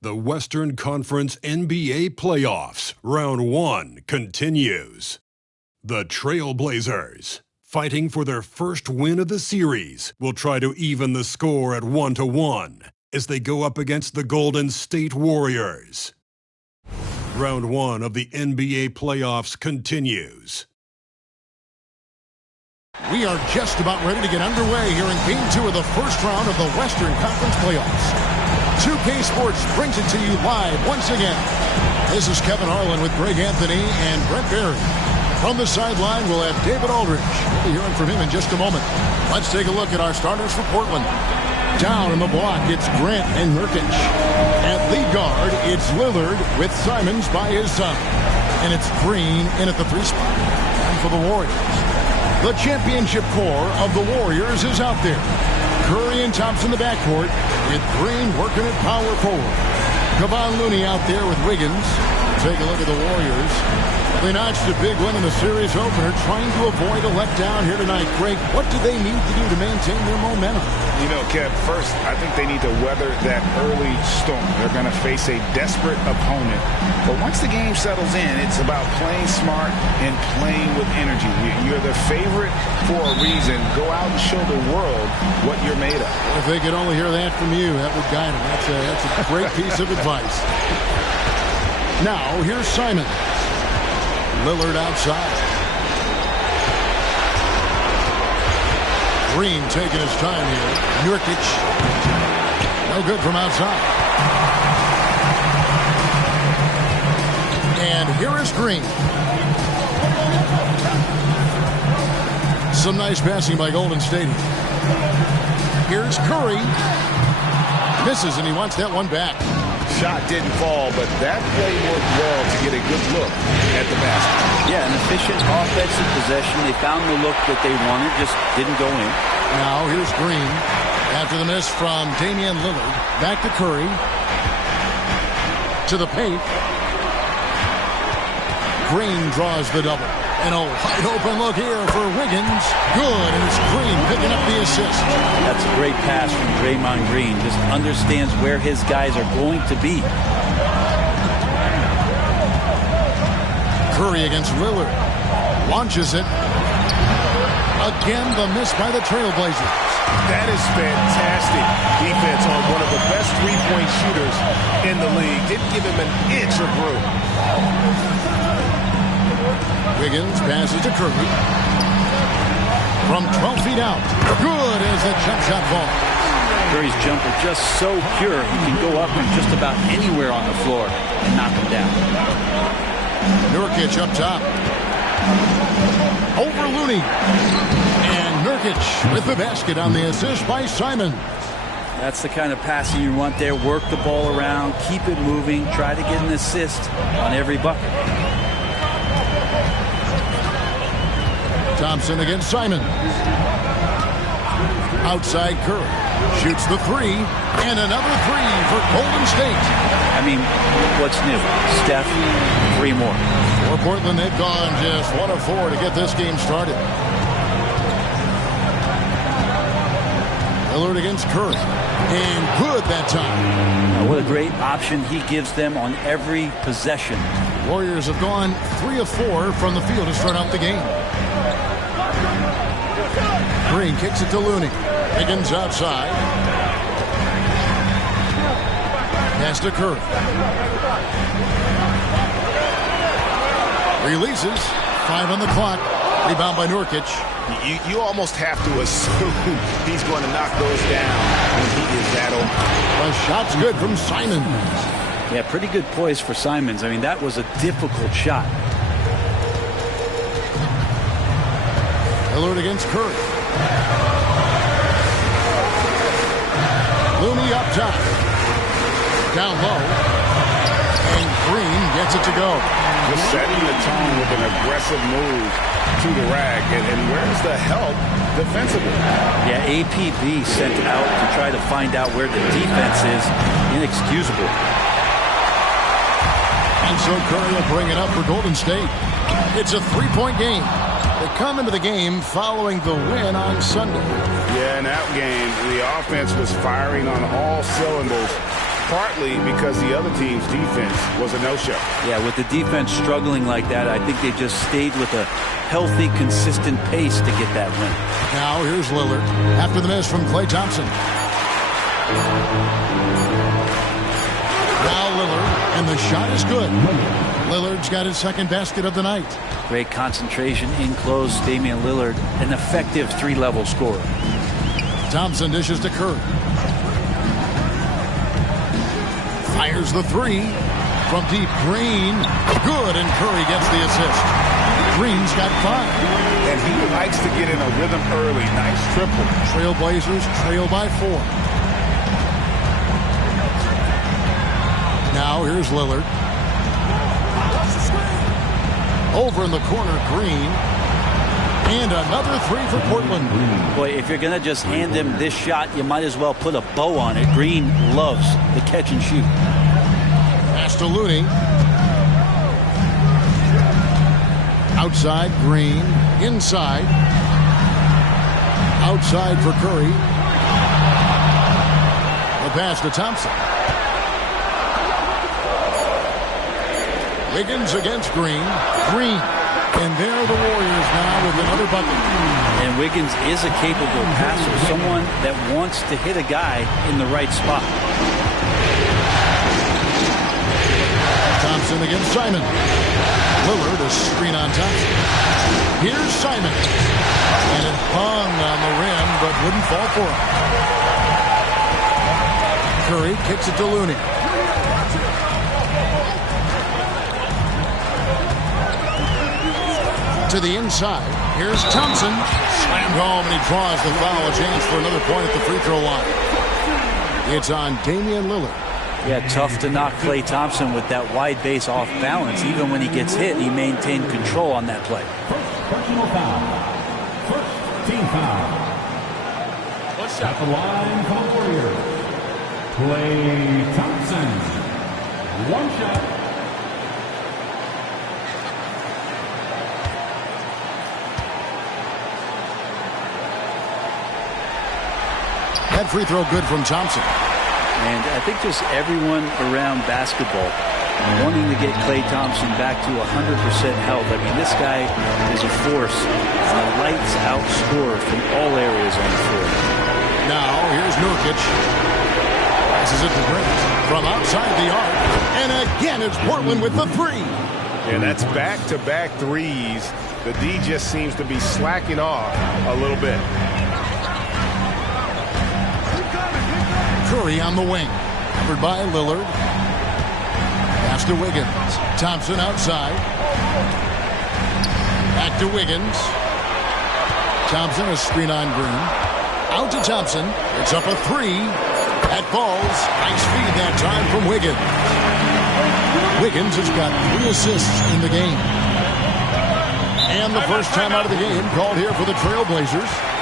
The Western Conference NBA Playoffs, Round 1 continues. The Trailblazers, fighting for their first win of the series, will try to even the score at 1-1 as they go up against the Golden State Warriors. Round 1 of the NBA Playoffs continues. We are just about ready to get underway here in Game 2 of the first round of the Western Conference Playoffs. 2K Sports brings it to you live once again. This is Kevin Harlan with Greg Anthony and Brent Barry. From the sideline, we'll have David Aldridge. We'll be hearing from him in just a moment. Let's take a look at our starters for Portland. Down in the block, it's Grant and Nurkic. At lead guard, it's Lillard with Simons by his side. And it's Green in at the 3 spot. And for the Warriors, the championship core of the Warriors is out there. Curry and Thompson in the backcourt with Green working at power forward. Kevon Looney out there with Wiggins. Take a look at the Warriors. They notched a big win in the series opener, trying to avoid a letdown here tonight. Greg, what do they need to do to maintain their momentum? You know, Kev, first, I think they need to weather that early storm. They're going to face a desperate opponent. But once the game settles in, it's about playing smart and playing with energy. You're the favorite for a reason. Go out and show the world what you're made of. If they could only hear that from you, that would guide them. That's a great piece of advice. Now, here's Simon. Lillard outside. Green taking his time here. Nurkic. No good from outside. And here is Green. Some nice passing by Golden State. Here's Curry. Misses, and he wants that one back. Shot didn't fall, but that play worked well to get a good look at the basket. Yeah, an efficient offensive possession. They found the look that they wanted, just didn't go in. Now here's Green. After the miss from Damian Lillard. Back to Curry. To the paint. Green draws the double. And a wide open look here for Wiggins. Good, and it's Green picking up the assist. That's a great pass from Draymond Green. Just understands where his guys are going to be. Curry against Lillard. Launches it. Again, the miss by the Trailblazers. That is fantastic defense on one of the best three-point shooters in the league. Didn't give him an inch of room. Wiggins passes to Curry. From 12 feet out. Good as the jump shot ball. Curry's jumper just so pure. He can go up from just about anywhere on the floor and knock him down. Nurkic up top. Over Looney. And Nurkic with the basket on the assist by Simon. That's the kind of passing you want there. Work the ball around. Keep it moving. Try to get an assist on every bucket. Thompson against Simon. Outside Curry. Shoots the 3. And another 3 for Golden State. I mean, what's new? Steph, 3 more. For Portland, they've gone just 1 of 4 to get this game started. Lillard against Curry. And good that time. What a great option he gives them on every possession. Warriors have gone 3 of 4 from the field to start out the game. Green kicks it to Looney. Higgins outside. Pass to Curry. Releases. 5 on the clock. Rebound by Nurkic. You almost have to assume he's going to knock those down when he is that open. The shot's good from Simons. Yeah, pretty good poise for Simons. I mean, that was a difficult shot. Lillard against Curry. Looney up top. Down low. And Green gets it to go. Just setting the tone with an aggressive move to the rack. And where's the help defensively? Yeah, APB sent out to try to find out where the defense is. Inexcusable. And so Curry will bring it up for Golden State. It's a 3-point game. They come into the game following the win on Sunday. Yeah, in that game, the offense was firing on all cylinders. partly because the other team's defense was a no-show. Yeah, with the defense struggling like that, I think they just stayed with a healthy, consistent pace to get that win. Now here's Lillard after the miss from Klay Thompson. Now Lillard, and the shot is good. Lillard's got his second basket of the night. Great concentration in close. Damian Lillard, an effective three-level scorer. Thompson dishes to Curry. Fires the three from deep. Green, good, and Curry gets the assist. Green's got 5. And he likes to get in a rhythm early. Nice triple. Trailblazers trail by 4. Now here's Lillard. Over in the corner, Green. And another 3 for Portland. Boy, if you're going to just hand him this shot, you might as well put a bow on it. Green loves the catch and shoot. Pass to Looney. Outside, Green. Inside. Outside for Curry. The pass to Thompson. Wiggins against Green. Green. And there are the Warriors now with another bucket. And Wiggins is a capable passer, someone that wants to hit a guy in the right spot. Thompson against Simon. Lillard, a screen on Thompson. Here's Simon. And it hung on the rim, but wouldn't fall for him. Curry kicks it to Looney. To the inside. Here's Thompson. Slammed home, and he draws the foul. A chance for another point at the free throw line. It's on Damian Lillard. Yeah, tough to knock Klay Thompson with that wide base off balance. Even when he gets hit, he maintained control on that play. Personal foul. First team foul. What's up? At the line for the Warriors, Klay Thompson. One shot. That free throw good from Thompson. And I think just everyone around basketball wanting to get Klay Thompson back to 100% health. I mean, this guy is a force, a lights-out scorer from all areas on the floor. Now, here's Nurkic. Passes it to Grant from outside the arc. And again, it's Portland with the 3. And that's back-to-back threes. The D just seems to be slacking off a little bit. Curry on the wing. Covered by Lillard. Pass to Wiggins. Thompson outside. Back to Wiggins. Thompson, a screen on Green. Out to Thompson. It's up a 3. That falls. Nice feed that time from Wiggins. Wiggins has got 3 assists in the game. And the first time out of the game called here for the Trailblazers.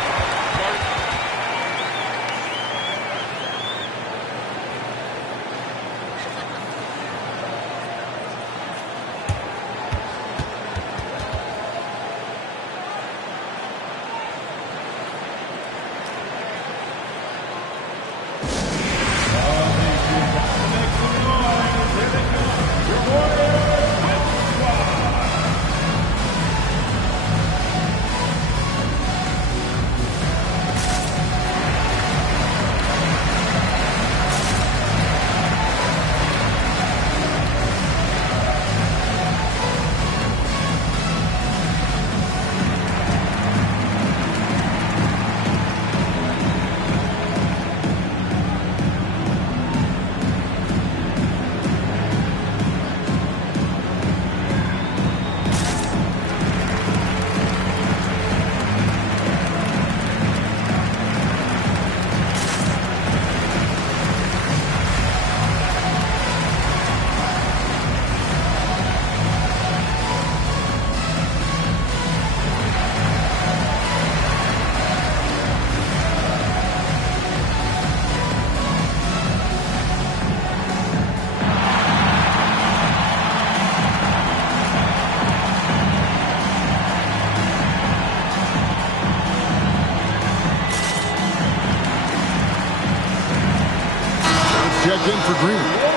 checked in for Green.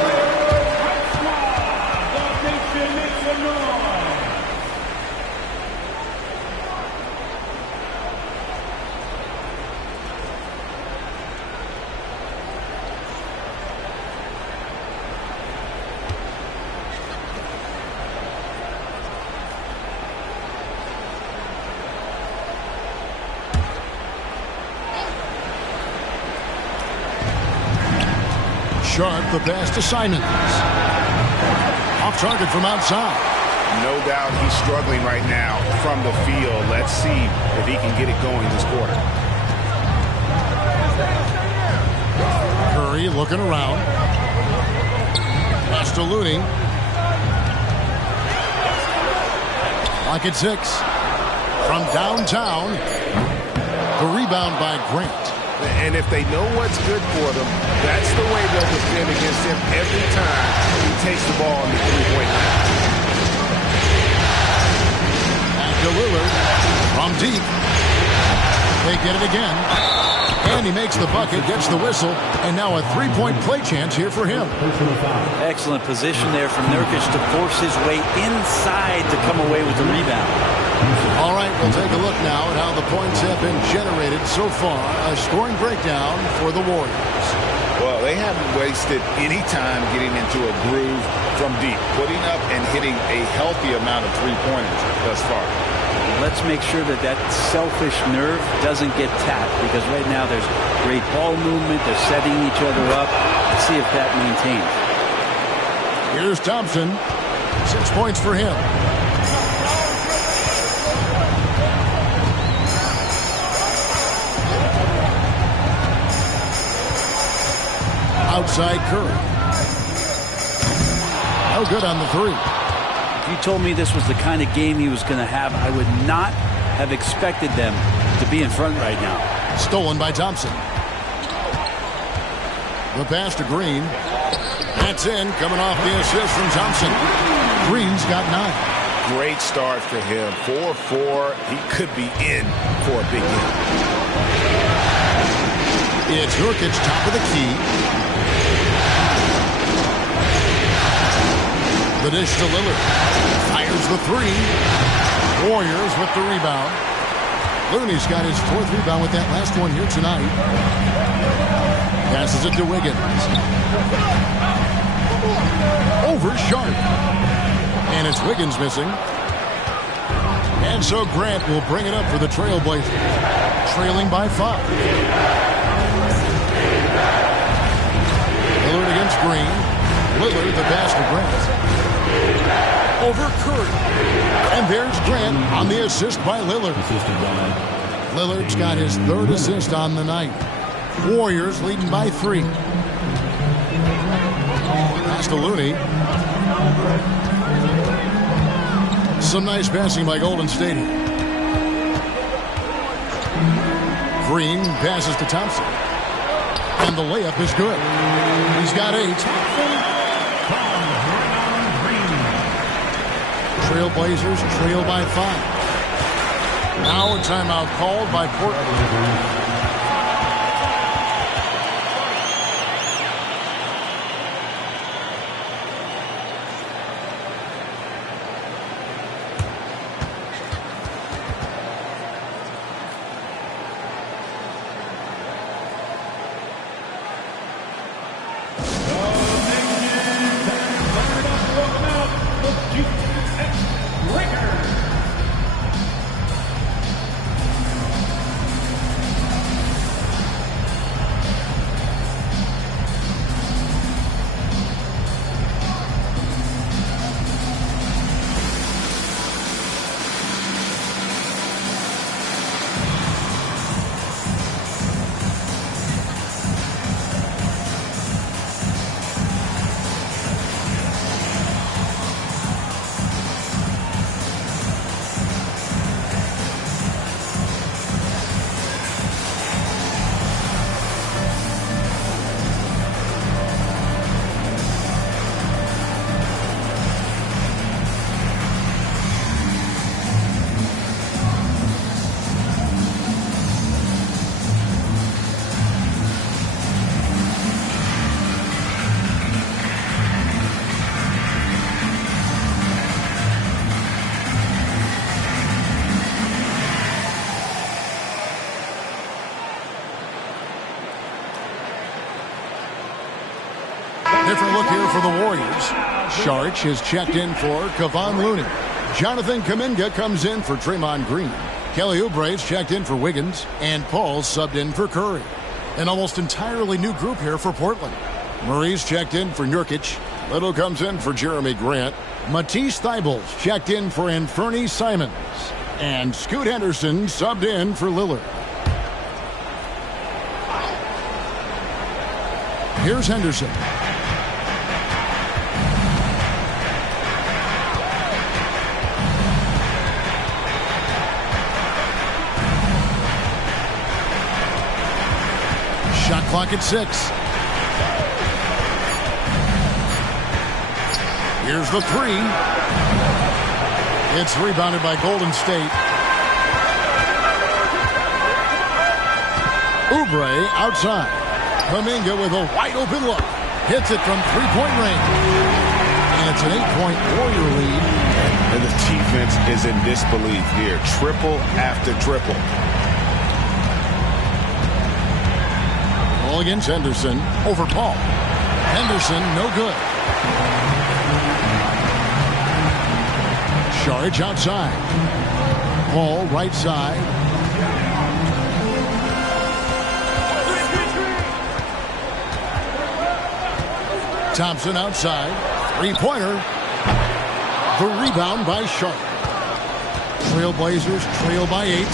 Sharp, the pass to Simons. Off target from outside. No doubt he's struggling right now from the field. Let's see if he can get it going this quarter. Curry looking around. Pass to Looney. Lock at 6. From downtown. The rebound by Grant. And if they know what's good for them, that's the way they'll defend against him every time he takes the ball in the three-point line. Back to Lillard from deep. They get it again. And he makes the bucket, gets the whistle, and now a three-point play chance here for him. Excellent position there from Nurkic to force his way inside to come away with the rebound. All right, we'll take a look now at how the points have been generated so far. A scoring breakdown for the Warriors. Well, they haven't wasted any time getting into a groove from deep, putting up and hitting a healthy amount of three-pointers thus far. Let's make sure that that selfish nerve doesn't get tapped, because right now there's great ball movement. They're setting each other up. Let's see if that maintains. Here's Thompson. 6 points for him. Outside Curry. No good on the three. If you told me this was the kind of game he was going to have, I would not have expected them to be in front right now. Stolen by Thompson. The pass to Green. That's in, coming off the assist from Thompson. Green's got 9. Great start for him. 4-4. He could be in for a big game. It's Nurkic, top of the key. The dish to Lillard. Fires the three. Warriors with the rebound. Looney's got his 4th rebound with that last one here tonight. Passes it to Wiggins. Over Sharp. And it's Wiggins missing. And so Grant will bring it up for the Trailblazers. Trailing by 5. Lillard against Green. Lillard, the pass to Grant. Over Curry. And there's Grant on the assist by Lillard. Lillard's got his 3rd assist on the night. Warriors leading by 3. Pass to Looney. Some nice passing by Golden State. Green passes to Thompson. And the layup is good. He's got 8. Trailblazers trail by 5. Now a timeout called by Portland. Different look here for the Warriors. Saric is checked in for Kevon Looney. Jonathan Kuminga comes in for Draymond Green. Kelly Oubre's checked in for Wiggins. And Paul subbed in for Curry. An almost entirely new group here for Portland. Murray's checked in for Nurkic. Little comes in for Jeremy Grant. Matisse Thybulle checked in for Anthony Simons. And Scoot Henderson subbed in for Lillard. Here's Henderson. Shot clock at 6. Here's the 3. It's rebounded by Golden State. Oubre outside. Kuminga with a wide open look. Hits it from three-point range. And it's an 8-point Warrior lead. And the defense is in disbelief here. Triple after triple. Ball against Henderson. Over Paul. Henderson, no good. Saric outside. Paul right side. Thompson outside. Three-pointer. The rebound by Sharp. Trailblazers trail by 8.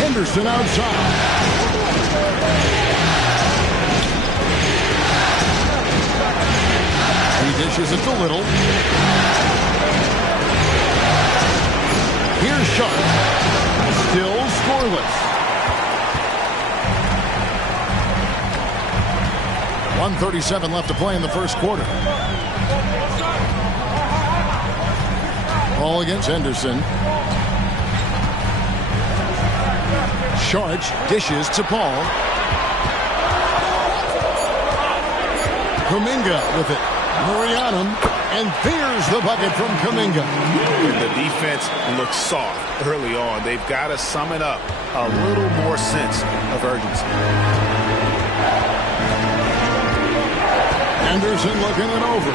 Henderson outside. He dishes it to Little. Here's Sharp. Still scoreless. 1:37 left to play in the first quarter. Ball against Henderson. Saric dishes to Paul. Kuminga with it. Marianum, and there's the bucket from Kuminga. And the defense looks soft early on. They've got to sum it up. A little more sense of urgency. Anderson looking it over.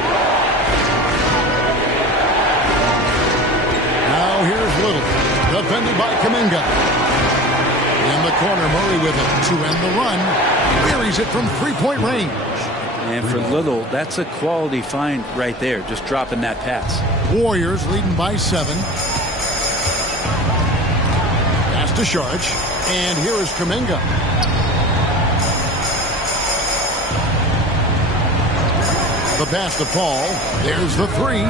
Now here's Little. Defended by Kuminga. In the corner, Murray with it to end the run. Buries it from three-point range. And for Little, that's a quality find right there, just dropping that pass. Warriors leading by 7. Pass to Saric. And here is Kuminga. The pass to Paul. There's the 3.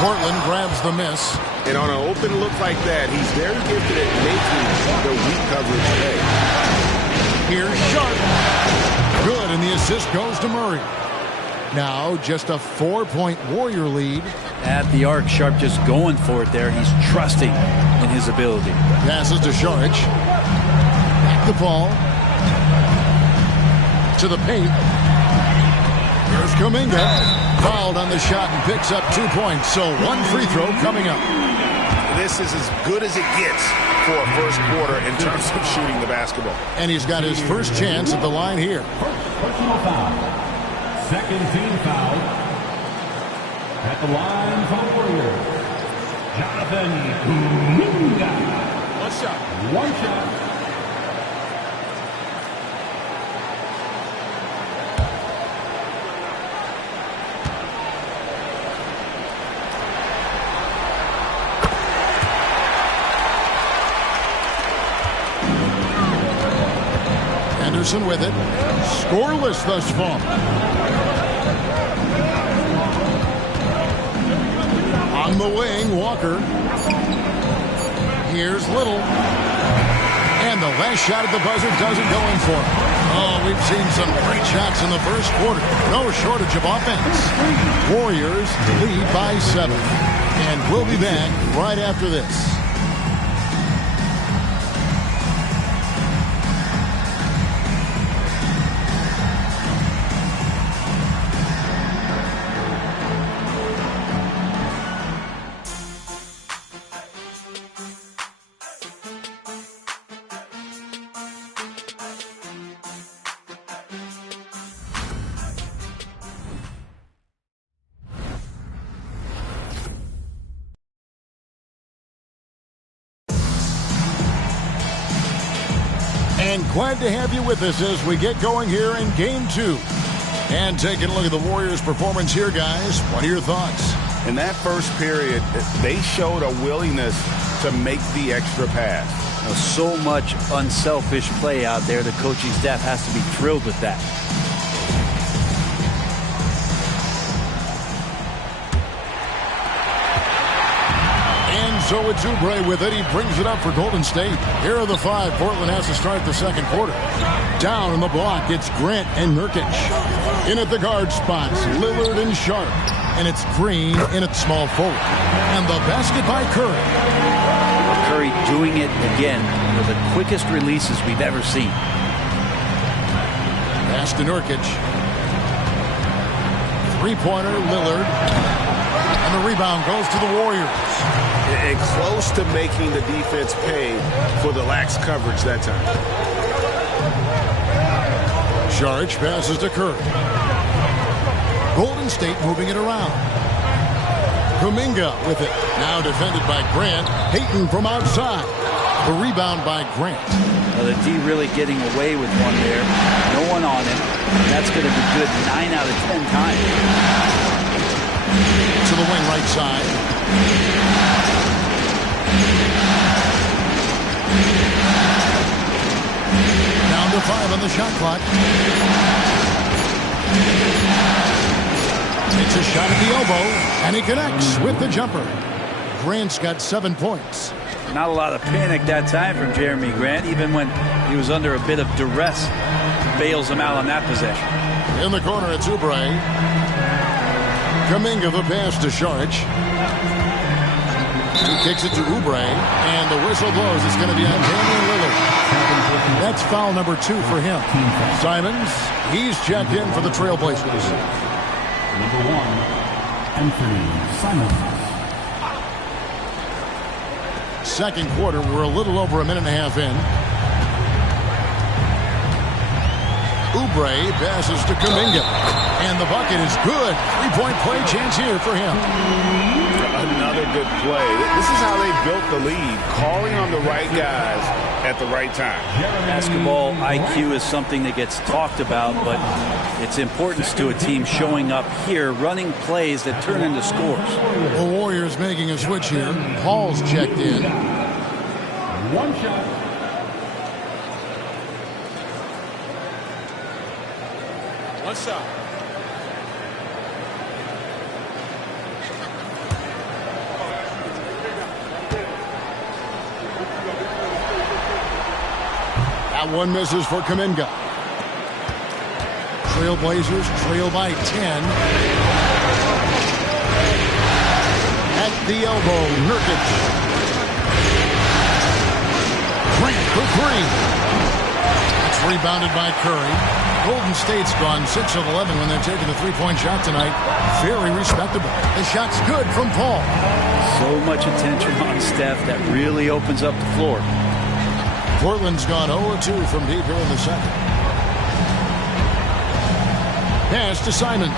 Portland grabs the miss. And on an open look like that, he's very gifted at making the weak coverage pay. Here's Sharp. Good, and the assist goes to Murray. Now just a 4-point Warrior lead. At the arc, Sharp just going for it there. He's trusting in his ability. Passes to Saric. Back to Paul. To the paint. Here's Kuminga. Fouled on the shot and picks up 2 points. So one free throw coming up. This is as good as it gets for a first quarter in terms of shooting the basketball. And he's got his first chance at the line here. Personal foul. Second team foul. At the line for the Warriors, Jonathan Kuminga. One shot. Anderson with it. Scoreless thus far. On the wing, Walker. Here's Little. And the last shot at the buzzer doesn't go in for him. Oh, we've seen some great shots in the first quarter. No shortage of offense. Warriors lead by 7. And we'll be back right after this. and glad to have you with us as we get going here in Game 2. And taking a look at the Warriors' performance here, guys. What are your thoughts? In that first period, they showed a willingness to make the extra pass. So much unselfish play out there. The coaching staff has to be thrilled with that. So it's Oubre with it. He brings it up for Golden State. Here are the 5. Portland has to start the second quarter. Down in the block, it's Grant and Nurkic. In at the guard spots, Lillard and Sharp. And it's Green in at small forward. And the basket by Curry. Curry doing it again with the quickest releases we've ever seen. Pass to Nurkic. Three-pointer, Lillard. And the rebound goes to the Warriors. And close to making the defense pay for the lax coverage that time. Saric passes to Curry. Golden State moving it around. Kuminga with it. Now defended by Grant. Payton from outside. The rebound by Grant. Well, the D really getting away with one there. No one on him. That's going to be good 9 out of 10 times. To the wing right side. Down to 5 on the shot clock. It's a shot at the elbow, and he connects with the jumper. Grant's got 7 points. Not a lot of panic that time from Jeremy Grant, even when he was under a bit of duress. Bails him out on that possession. In the corner, it's Oubre. Kuminga the pass to Saric. He kicks it to Oubre, and the whistle blows. It's going to be on Damian Lillard. That's foul number 2 for him. Simons, he's checked in for the Trailblazers. Number 1, Anthony Simons. Second quarter, we're a little over a minute and a half in. Oubre passes to Kuminga. And the bucket is good. 3-point play chance here for him. Another good play. This is how they built the lead. Calling on the right guys at the right time. Basketball IQ is something that gets talked about, but its importance to a team showing up here, running plays that turn into scores. The Warriors making a switch here. Paul's checked in. One shot. One shot. That one misses for Kuminga. Trailblazers trail by 10. At the elbow, Nurkic. Grant for 3. It's rebounded by Curry. Golden State's gone 6 of 11 when they're taking the three-point shot tonight. Very respectable. The shot's good from Paul. So much attention on Steph that really opens up the floor. Portland's gone 0-2 from deep here in the second. Pass to Simons.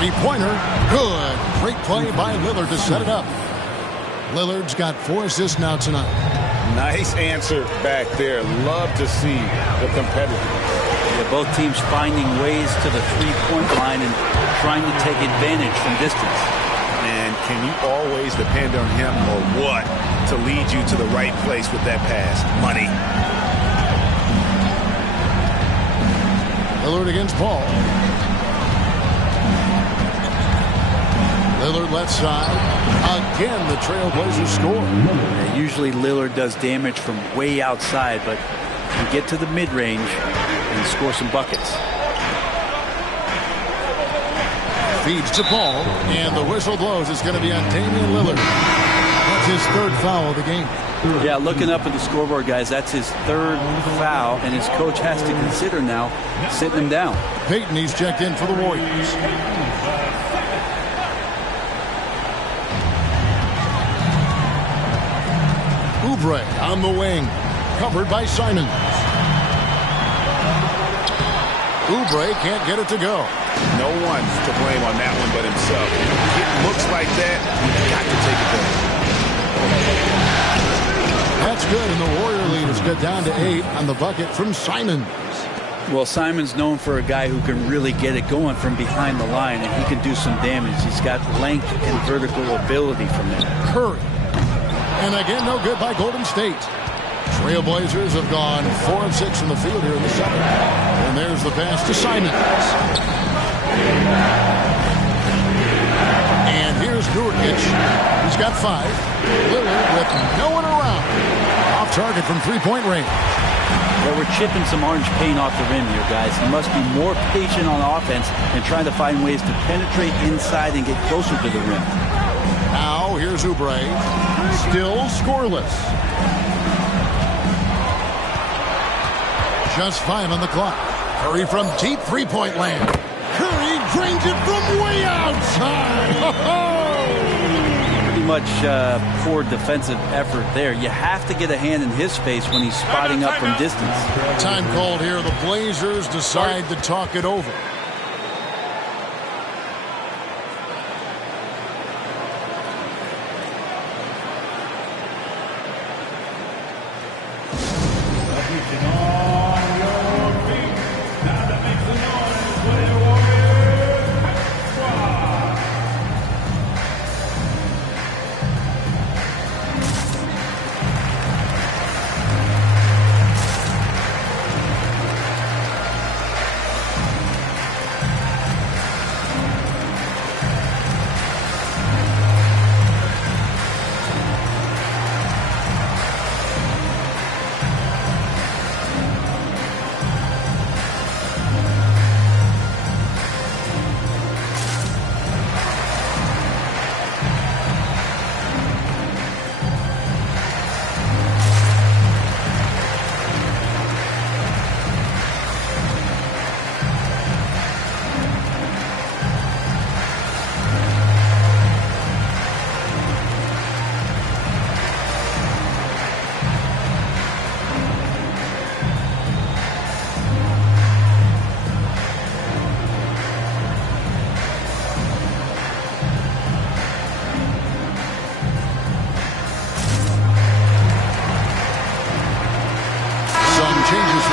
Three-pointer. Good. Great play by Lillard to set it up. Lillard's got 4 assists now tonight. Nice answer back there. Love to see the competitive. Yeah, both teams finding ways to the three-point line and trying to take advantage from distance. And can you always depend on him or what to lead you to the right place with that pass? Money. Lillard against Paul. Lillard left side. Again, the Trailblazers score. Yeah, usually Lillard does damage from way outside, but can get to the mid-range and score some buckets. Feeds to Paul, and the whistle blows. It's going to be on Damian Lillard. That's his 3rd foul of the game. Yeah, looking up at the scoreboard, guys, that's his 3rd foul, and his coach has to consider now sitting him down. Payton, he's checked in for the Warriors. Oubre on the wing, covered by Simons. Oubre can't get it to go. No one to blame on that one but himself. It looks like that. You've got to take it That's good, and the Warrior leaders get down to 8 on the bucket from Simons. Well, Simon's known for a guy who can really get it going from behind the line, and he can do some damage. He's got length and vertical ability from there. Curry. And again, no good by Golden State. Trailblazers have gone 4 of 6 from the field here in the second. And there's the pass to Simons. And here's Nurkic. He's got 5. Lillard with no one around. Off target from three-point range. Well, we're chipping some orange paint off the rim here, guys. He must be more patient on offense and trying to find ways to penetrate inside and get closer to the rim. Now, here's Oubre. Still scoreless. Just 5 on the clock. Curry from deep three-point land. Curry drains it from way outside. Much poor defensive effort there. You have to get a hand in his face when he's spotting up from distance. Time called here. The Blazers decide to talk it over.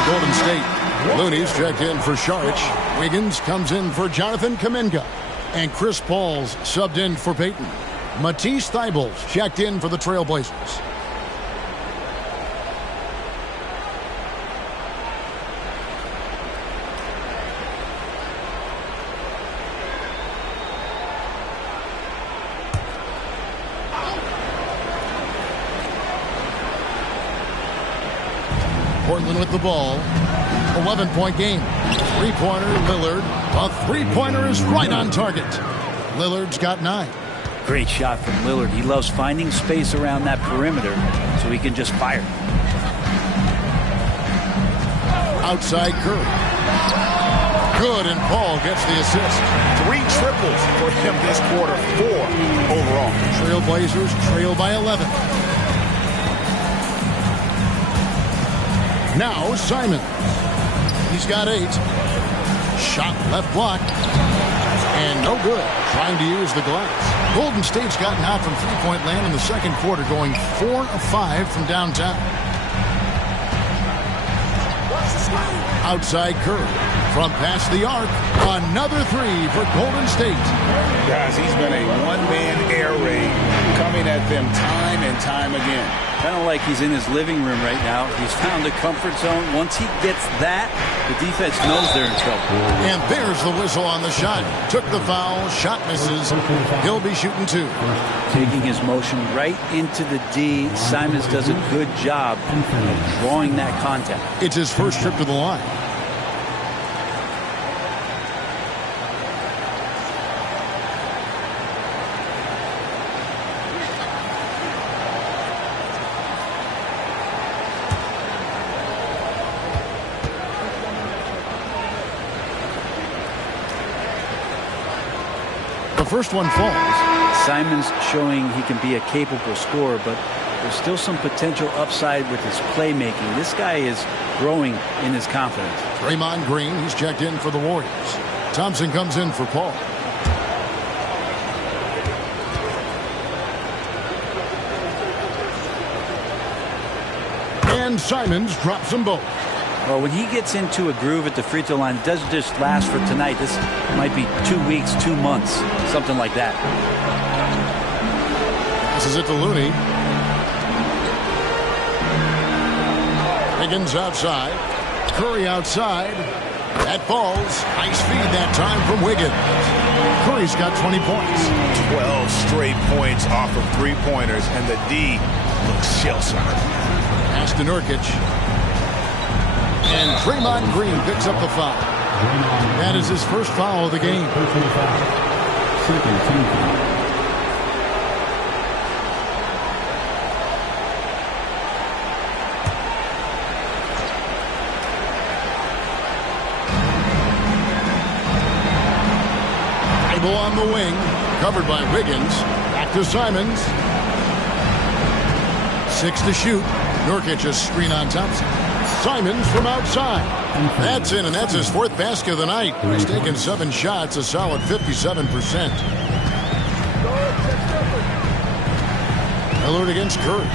Golden State. Looney's checked in for Saric. Wiggins comes in for Jonathan Kuminga. And Chris Paul's subbed in for Peyton. Matisse Thybulle checked in for the Trailblazers. Portland with the ball. 11-point game. Three-pointer, Lillard. A three-pointer is right on target. Lillard's got 9. Great shot from Lillard. He loves finding space around that perimeter so he can just fire. Outside Curry. Good, and Paul gets the assist. 3 triples for him this quarter. 4 overall. Trailblazers trail by 11. Now Simons. He's got 8. Shot left block. And no good. Trying to use the glass. Golden State's gotten out from three-point land in the second quarter, going 4 of 5 from downtown. Outside Curry. From past the arc. Another 3 for Golden State. Guys, he's been a one-man air raid coming at them time and time again. Kind of like he's in his living room right now. He's found a comfort zone. Once he gets that, the defense knows they're in trouble. And there's the whistle on the shot. Took the foul. Shot misses. He'll be shooting 2. Taking his motion right into the D. Simons does a good job of drawing that contact. It's his first trip to the line. The first one falls. Simons showing he can be a capable scorer, but there's still some potential upside with his playmaking. This guy is growing in his confidence. Draymond Green, he's checked in for the Warriors. Thompson comes in for Paul. And Simons drops them both. Well, when he gets into a groove at the free throw line, it doesn't just last for tonight. This might be 2 weeks, 2 months, something like that. This is it to Looney. Higgins outside. Curry outside. That falls. Nice feed that time from Wiggins. Curry's got 20 points. 12 straight points off of three-pointers, and the D looks shell-shocked. Pass to Nurkic. And Draymond Green picks up the foul. That is his first foul of the game. Personal foul. Second team foul. Thybulle on the wing. Covered by Wiggins. Back to Simons. 6 to shoot. Nurkic a screen on Thompson. Simons from outside. That's in, and that's his 4th basket of the night. He's taken 7 shots, a solid 57%. Lillard against Curry.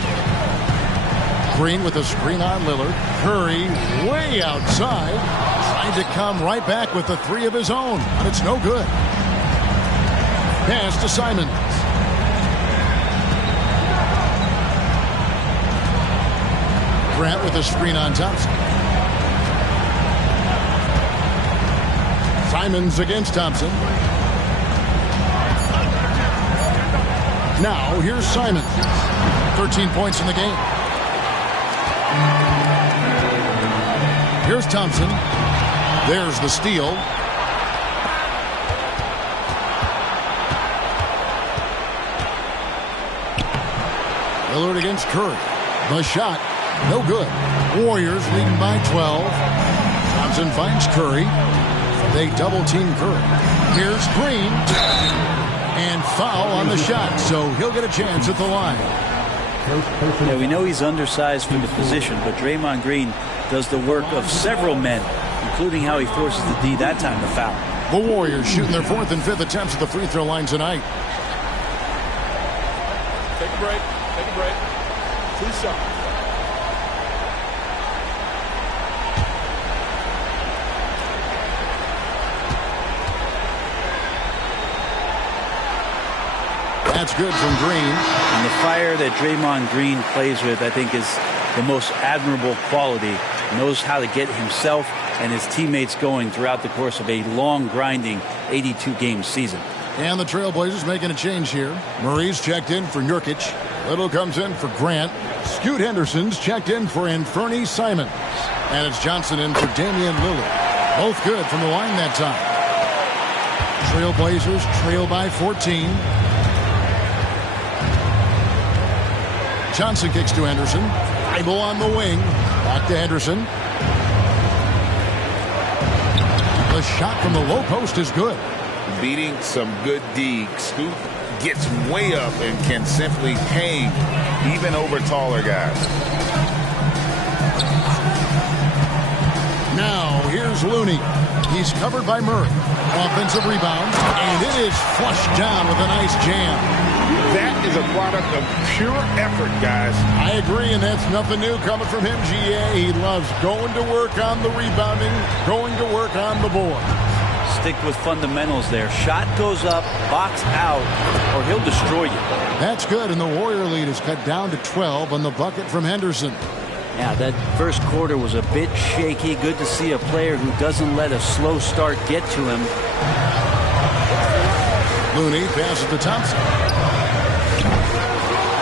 Green with a screen on Lillard. Curry way outside. Trying to come right back with the 3 of his own, but it's no good. Pass to Simons. Grant with a screen on Thompson. Simons against Thompson. Now here's Simons. 13 points in the game. Here's Thompson. There's the steal. Lillard against Curry. The shot. No good. Warriors leading by 12. Thompson finds Curry. They double-team Curry. Here's Green. And foul on the shot, so he'll get a chance at the line. Yeah, we know he's undersized for the position, but Draymond Green does the work of several men, including how he forces the D that time to foul. The Warriors shooting their 4th and 5th attempts at the free throw line tonight. Take a break. Take a break. 2 shots. That's good from Green. And the fire that Draymond Green plays with, I think, is the most admirable quality. Knows how to get himself and his teammates going throughout the course of a long, grinding 82-game season. And the Trailblazers making a change here. Murray's checked in for Nurkic. Little comes in for Grant. Scoot Henderson's checked in for Anthony Simons. And it's Johnson in for Damian Lillard. Both good from the line that time. Trailblazers trail by 14. Johnson kicks to Henderson. Thybulle on the wing. Back to Henderson. The shot from the low post is good. Beating some good D. Scoot gets way up and can simply hang even over taller guys. Now here's Looney. He's covered by Murray. Offensive rebound. And it is flushed down with a nice jam. That is a product of pure effort, guys. I agree, and that's nothing new coming from him, GA. He loves going to work on the rebounding, going to work on the board. Stick with fundamentals there. Shot goes up, box out, or he'll destroy you. That's good, and the Warrior lead is cut down to 12 on the bucket from Henderson. Yeah, that first quarter was a bit shaky. Good to see a player who doesn't let a slow start get to him. Looney passes to Thompson.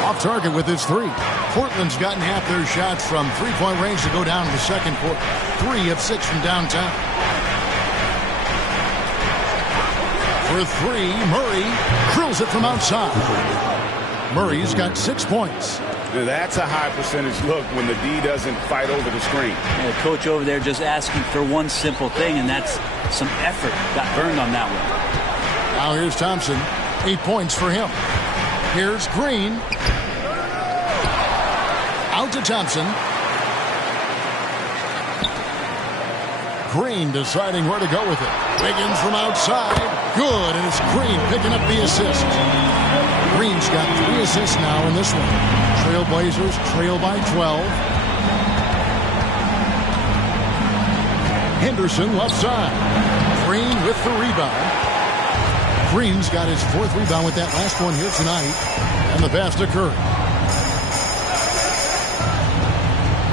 Off target with his 3. Portland's gotten half their shots from three-point range to go down in the second quarter. 3 of 6 from downtown. For 3, Murray drills it from outside. Murray's got 6 points. That's a high percentage look when the D doesn't fight over the screen. And the coach over there just asking for one simple thing, and that's some effort. Got burned on that one. Now here's Thompson. 8 points for him. Here's Green. Out to Thompson. Green deciding where to go with it. Wiggins from outside. Good, and it's Green picking up the assist. Green's got 3 assists now in this one. Trailblazers trail by 12. Henderson left side. Green with the rebound. Green's got his 4th rebound with that last one here tonight. And the pass to Curry.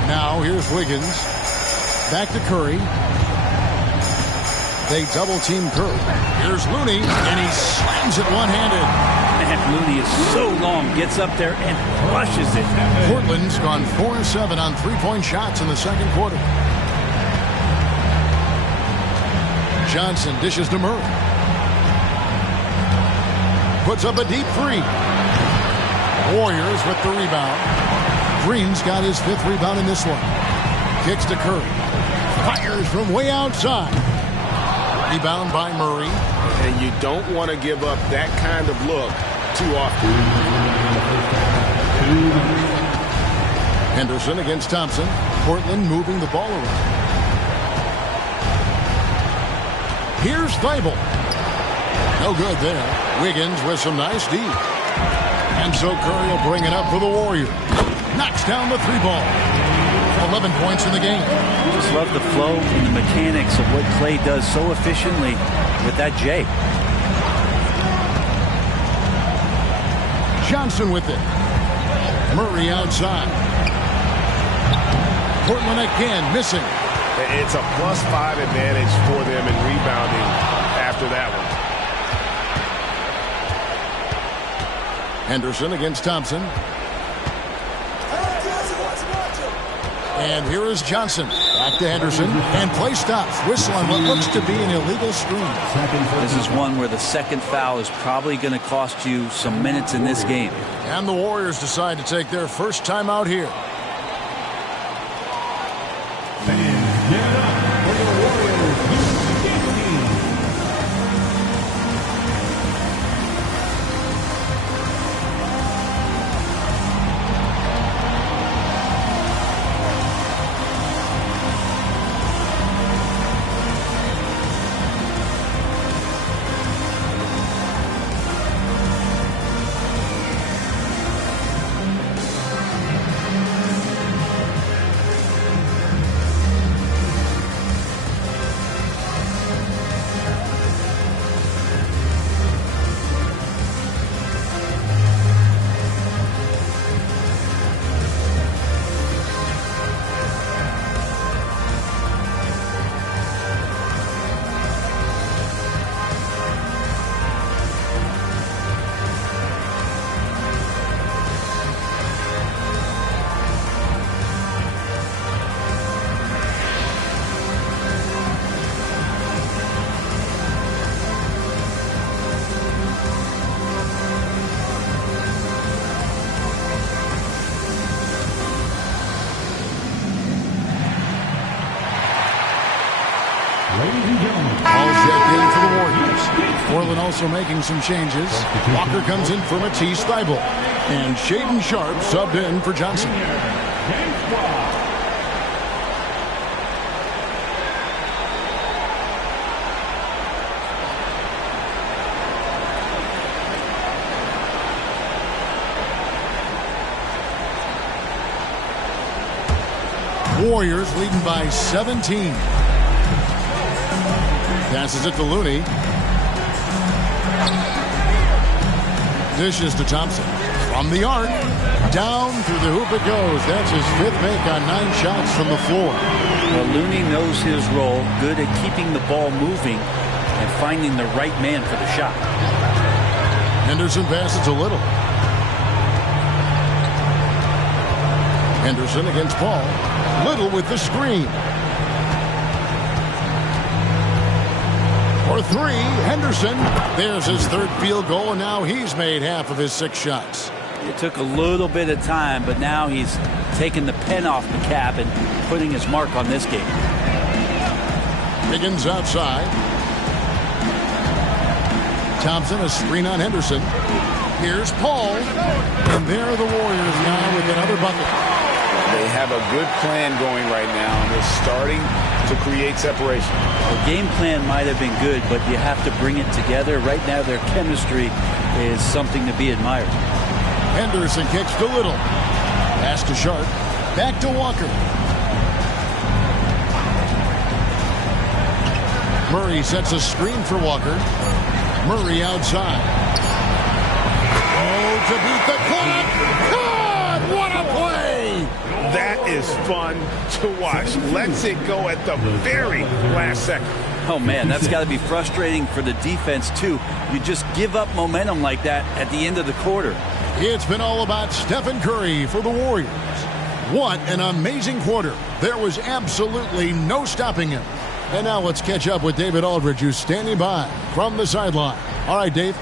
Now here's Wiggins. Back to Curry. They double-team Curry. Here's Looney, and he slams it one-handed. And Looney is so long, gets up there and crushes it. Portland's gone 4-7 on three-point shots in the second quarter. Johnson dishes to Murray. Puts up a deep three. Warriors with the rebound. Green's got his 5th rebound in this one. Kicks to Curry. Fires from way outside. Rebound by Murray. And you don't want to give up that kind of look too often. Henderson against Thompson. Portland moving the ball around. Here's Thibault. No good there. Wiggins with some nice D. And so Curry will bring it up for the Warriors. Knocks down the 3-ball. 11 points in the game. Just love the flow and the mechanics of what Clay does so efficiently with that J. Johnson with it. Murray outside. Portland again missing. It's a +5 advantage for them in rebounding after that one. Henderson against Thompson. And here is Johnson. Back to Henderson. And play stops. Whistle on what looks to be an illegal screen. This is one where the second foul is probably going to cost you some minutes in this game. And the Warriors decide to take their first time out here. Give it up for the Warriors. Ladies and gentlemen. All checked in for the Warriors. Portland also making some changes. Walker comes in for Matisse Thybulle. And Shaedon Sharpe subbed in for Johnson. Warriors leading by 17. Passes it to Looney. Dishes to Thompson. From the arc. Down through the hoop it goes. That's his 5th make on 9 shots from the floor. Well, Looney knows his role. Good at keeping the ball moving and finding the right man for the shot. Henderson passes to Little. Henderson against Paul. Little with the screen. For 3, Henderson. There's his 3rd field goal, and now he's made half of his 6 shots. It took a little bit of time, but now he's taking the pen off the cap and putting his mark on this game. Wiggins outside. Thompson, a screen on Henderson. Here's Paul. And there are the Warriors now with another bucket. They have a good plan going right now, and they're starting to create separation. The game plan might have been good, but you have to bring it together. Right now, their chemistry is something to be admired. Henderson kicks to Little. Pass to Sharpe. Back to Walker. Murray sets a screen for Walker. Murray outside. Oh, to beat the clock. God, what a play! That is fun to watch. Lets it go at the very last second. Oh, man, that's got to be frustrating for the defense, too. You just give up momentum like that at the end of the quarter. It's been all about Stephen Curry for the Warriors. What an amazing quarter. There was absolutely no stopping him. And now let's catch up with David Aldridge, who's standing by from the sideline. All right, Dave.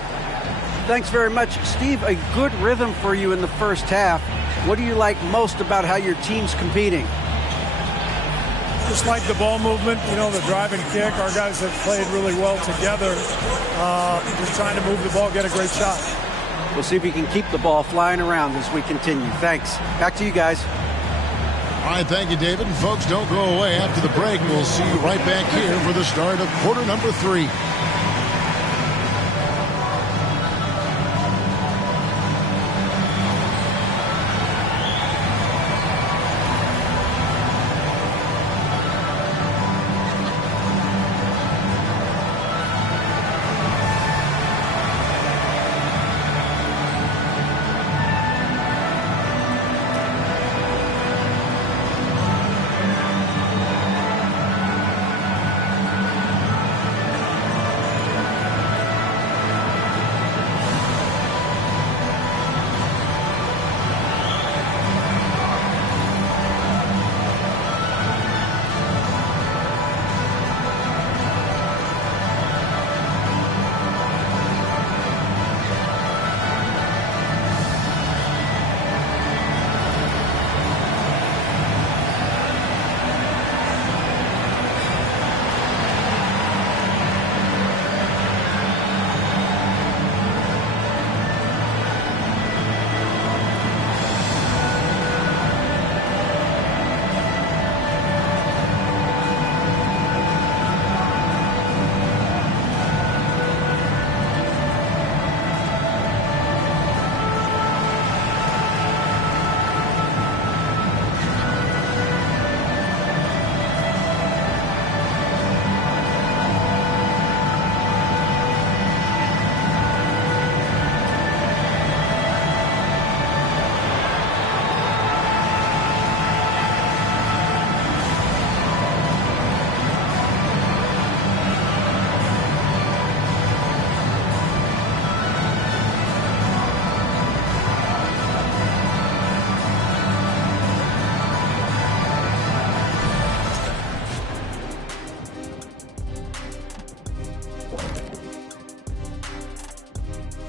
Thanks very much. Steve, a good rhythm for you in the first half. What do you like most about how your team's competing? Just like the ball movement, the drive and kick. Our guys have played really well together. Just trying to move the ball, get a great shot. We'll see if we can keep the ball flying around as we continue. Thanks. Back to you guys. All right, thank you, David. And folks, don't go away. After the break, we'll see you right back here for the start of quarter number 3.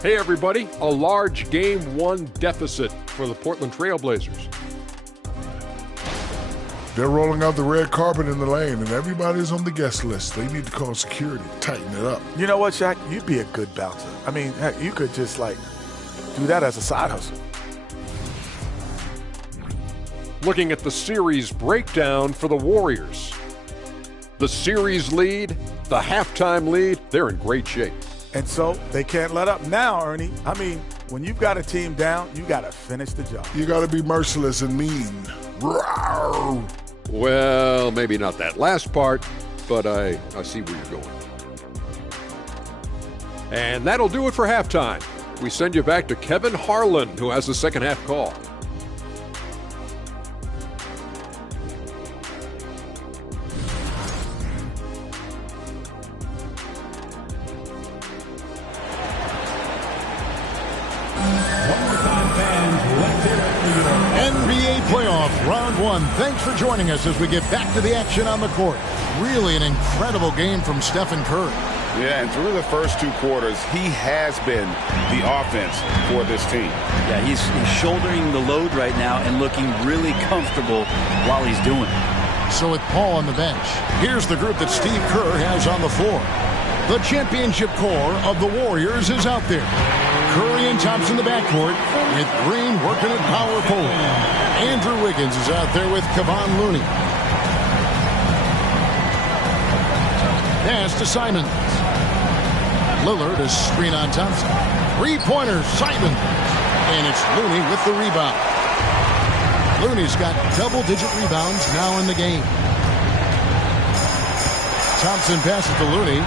Hey everybody, a large Game 1 deficit for the Portland Trail Blazers. They're rolling out the red carpet in the lane, and everybody's on the guest list. They need to call security, tighten it up. You know what, Shaq? You'd be a good bouncer. I mean, heck, you could just, do that as a side hustle. Looking at the series breakdown for the Warriors. The series lead, the halftime lead, they're in great shape. And so they can't let up now, Ernie. I mean, when you've got a team down, you got to finish the job. You got to be merciless and mean. Rawr. Well, maybe not that last part, but I see where you're going. And that'll do it for halftime. We send you back to Kevin Harlan, who has the second half call. Round 1. Thanks for joining us as we get back to the action on the court. Really an incredible game from Stephen Curry. Yeah, and through the first 2 quarters, he has been the offense for this team. Yeah, he's shouldering the load right now and looking really comfortable while he's doing it. So with Paul on the bench, here's the group that Steve Kerr has on the floor. The championship core of the Warriors is out there. Curry and Thompson in the backcourt with Green working at power forward. Andrew Wiggins is out there with Kevon Looney. Pass to Simons. Lillard is screen on Thompson. 3-pointer, Simons. And it's Looney with the rebound. Looney's got double-digit rebounds now in the game. Thompson passes to Looney.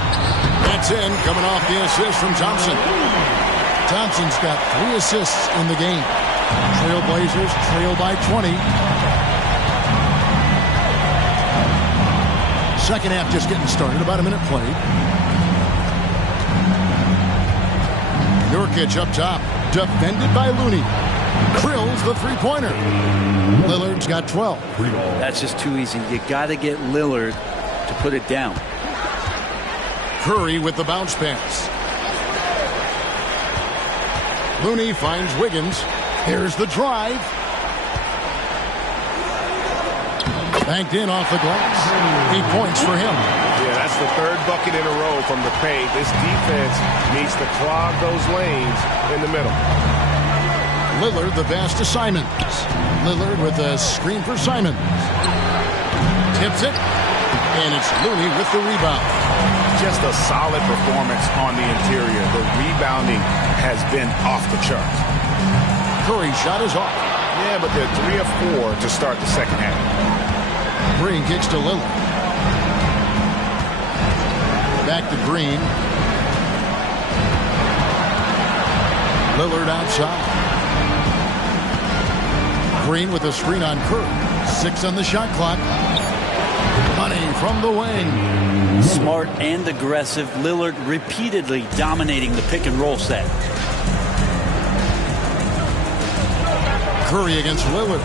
That's in, coming off the assist from Thompson. Thompson's got 3 assists in the game. Trailblazers trail by 20. Second half just getting started. About a minute played. Nurkic up top. Defended by Looney. Drills the three-pointer. Lillard's got 12. That's just too easy. You got to get Lillard to put it down. Curry with the bounce pass. Looney finds Wiggins. Here's the drive. Banked in off the glass. 8 points for him. Yeah, that's the 3rd bucket in a row from the paint. This defense needs to clog those lanes in the middle. Lillard the pass to Simons. Lillard with a screen for Simons. Tips it. And it's Looney with the rebound. Just a solid performance on the interior. The rebounding has been off the charts. Curry shot is off. Yeah, but they're 3 of 4 to start the second half. Green kicks to Lillard. Back to Green. Lillard outside. Green with a screen on Curry. 6 on the shot clock. Money from the wing. Smart and aggressive. Lillard repeatedly dominating the pick and roll set. Curry against Lillard.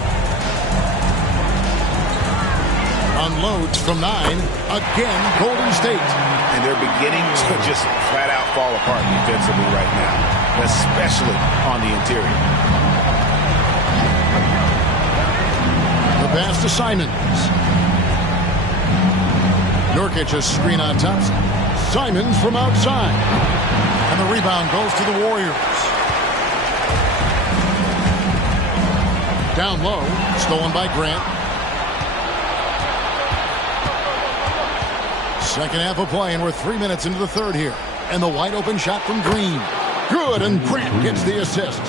Unloads from 9. Again, Golden State. And they're beginning to just flat out fall apart defensively right now, especially on the interior. The pass to Simons. Nurkic a screen on Thompson. Simons from outside. And the rebound goes to the Warriors. Down low. Stolen by Grant. Second half of play, and we're 3 minutes into the third here. And the wide open shot from Green. Good, and Grant gets the assist.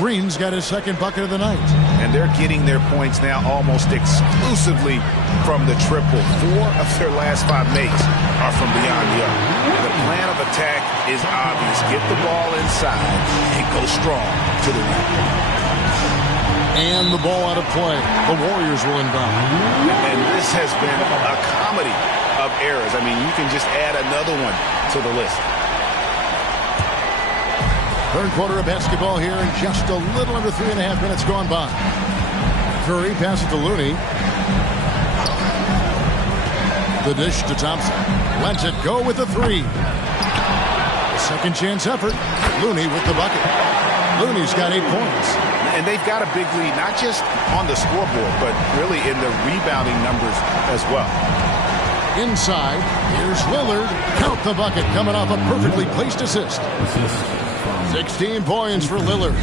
Green's got his 2nd bucket of the night. And they're getting their points now almost exclusively from the triple. 4 of their last 5 makes are from beyond the arc. The plan of attack is obvious. Get the ball inside and go strong to the rim. And the ball out of play. The Warriors will inbound. And this has been a comedy of errors. I mean, you can just add another one to the list. Third quarter of basketball here, and just a little under 3.5 minutes gone by. Curry passes to Looney. The dish to Thompson. Lets it go with the 3. Second chance effort. Looney with the bucket. Looney's got 8 points. And they've got a big lead, not just on the scoreboard, but really in the rebounding numbers as well. Inside, here's Lillard. Count the bucket, coming off a perfectly placed assist. 16 points for Lillard.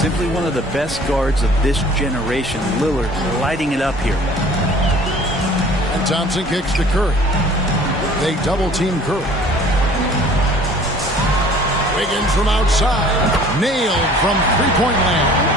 Simply one of the best guards of this generation. Lillard lighting it up here. And Thompson kicks to Curry. They double-team Curry. Wiggins from outside. Nailed from three-point land.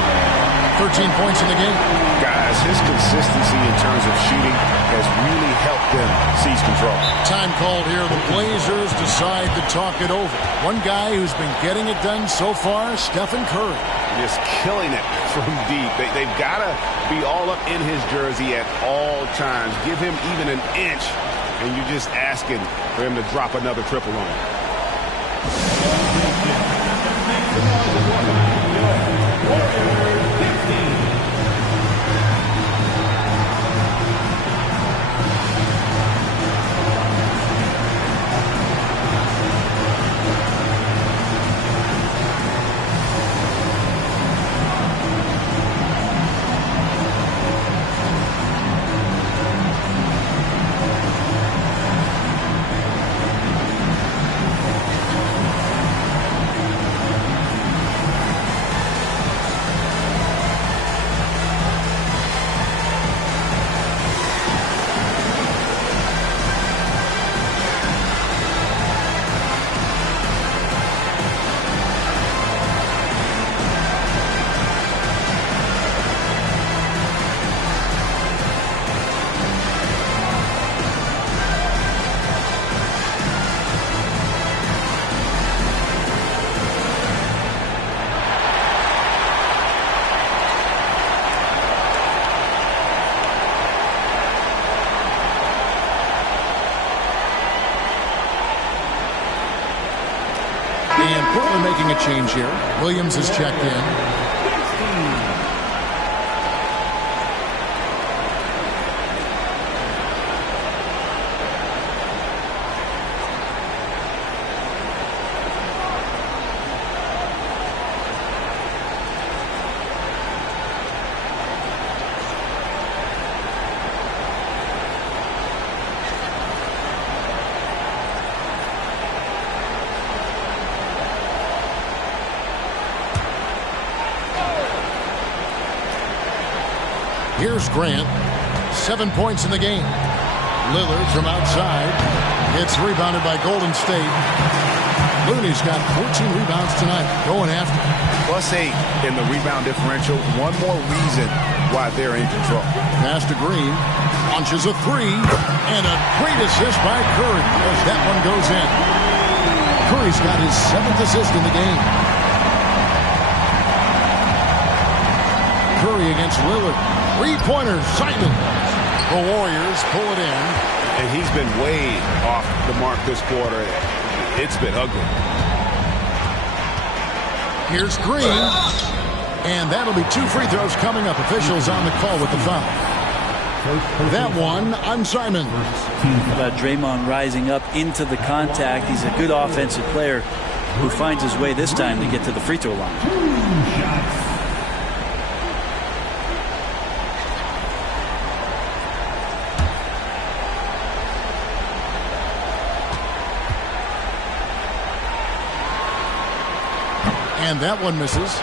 13 points in the game. Guys, his consistency in terms of shooting has really helped them seize control. Time called here. The Blazers decide to talk it over. One guy who's been getting it done so far, Stephen Curry. Just killing it from deep. They've got to be all up in his jersey at all times. Give him even an inch, and you're just asking for him to drop another triple on him. And Portland making a change here. Williams is checked in. Here's Grant. 7 points in the game. Lillard from outside. It's rebounded by Golden State. Looney's got 14 rebounds tonight. Going after. +8 in the rebound differential. One more reason why they're in control. Pass to Green. Launches a three. And a great assist by Curry as that one goes in. Curry's got his 7th assist in the game. Curry against Lillard. Three-pointer, Simon. The Warriors pull it in. And he's been way off the mark this quarter. It's been ugly. Here's Green. And that'll be 2 free throws coming up. Officials on the call with the foul. That one on Simon. About Draymond rising up into the contact. He's a good offensive player who finds his way this time to get to the free throw line. And that one misses.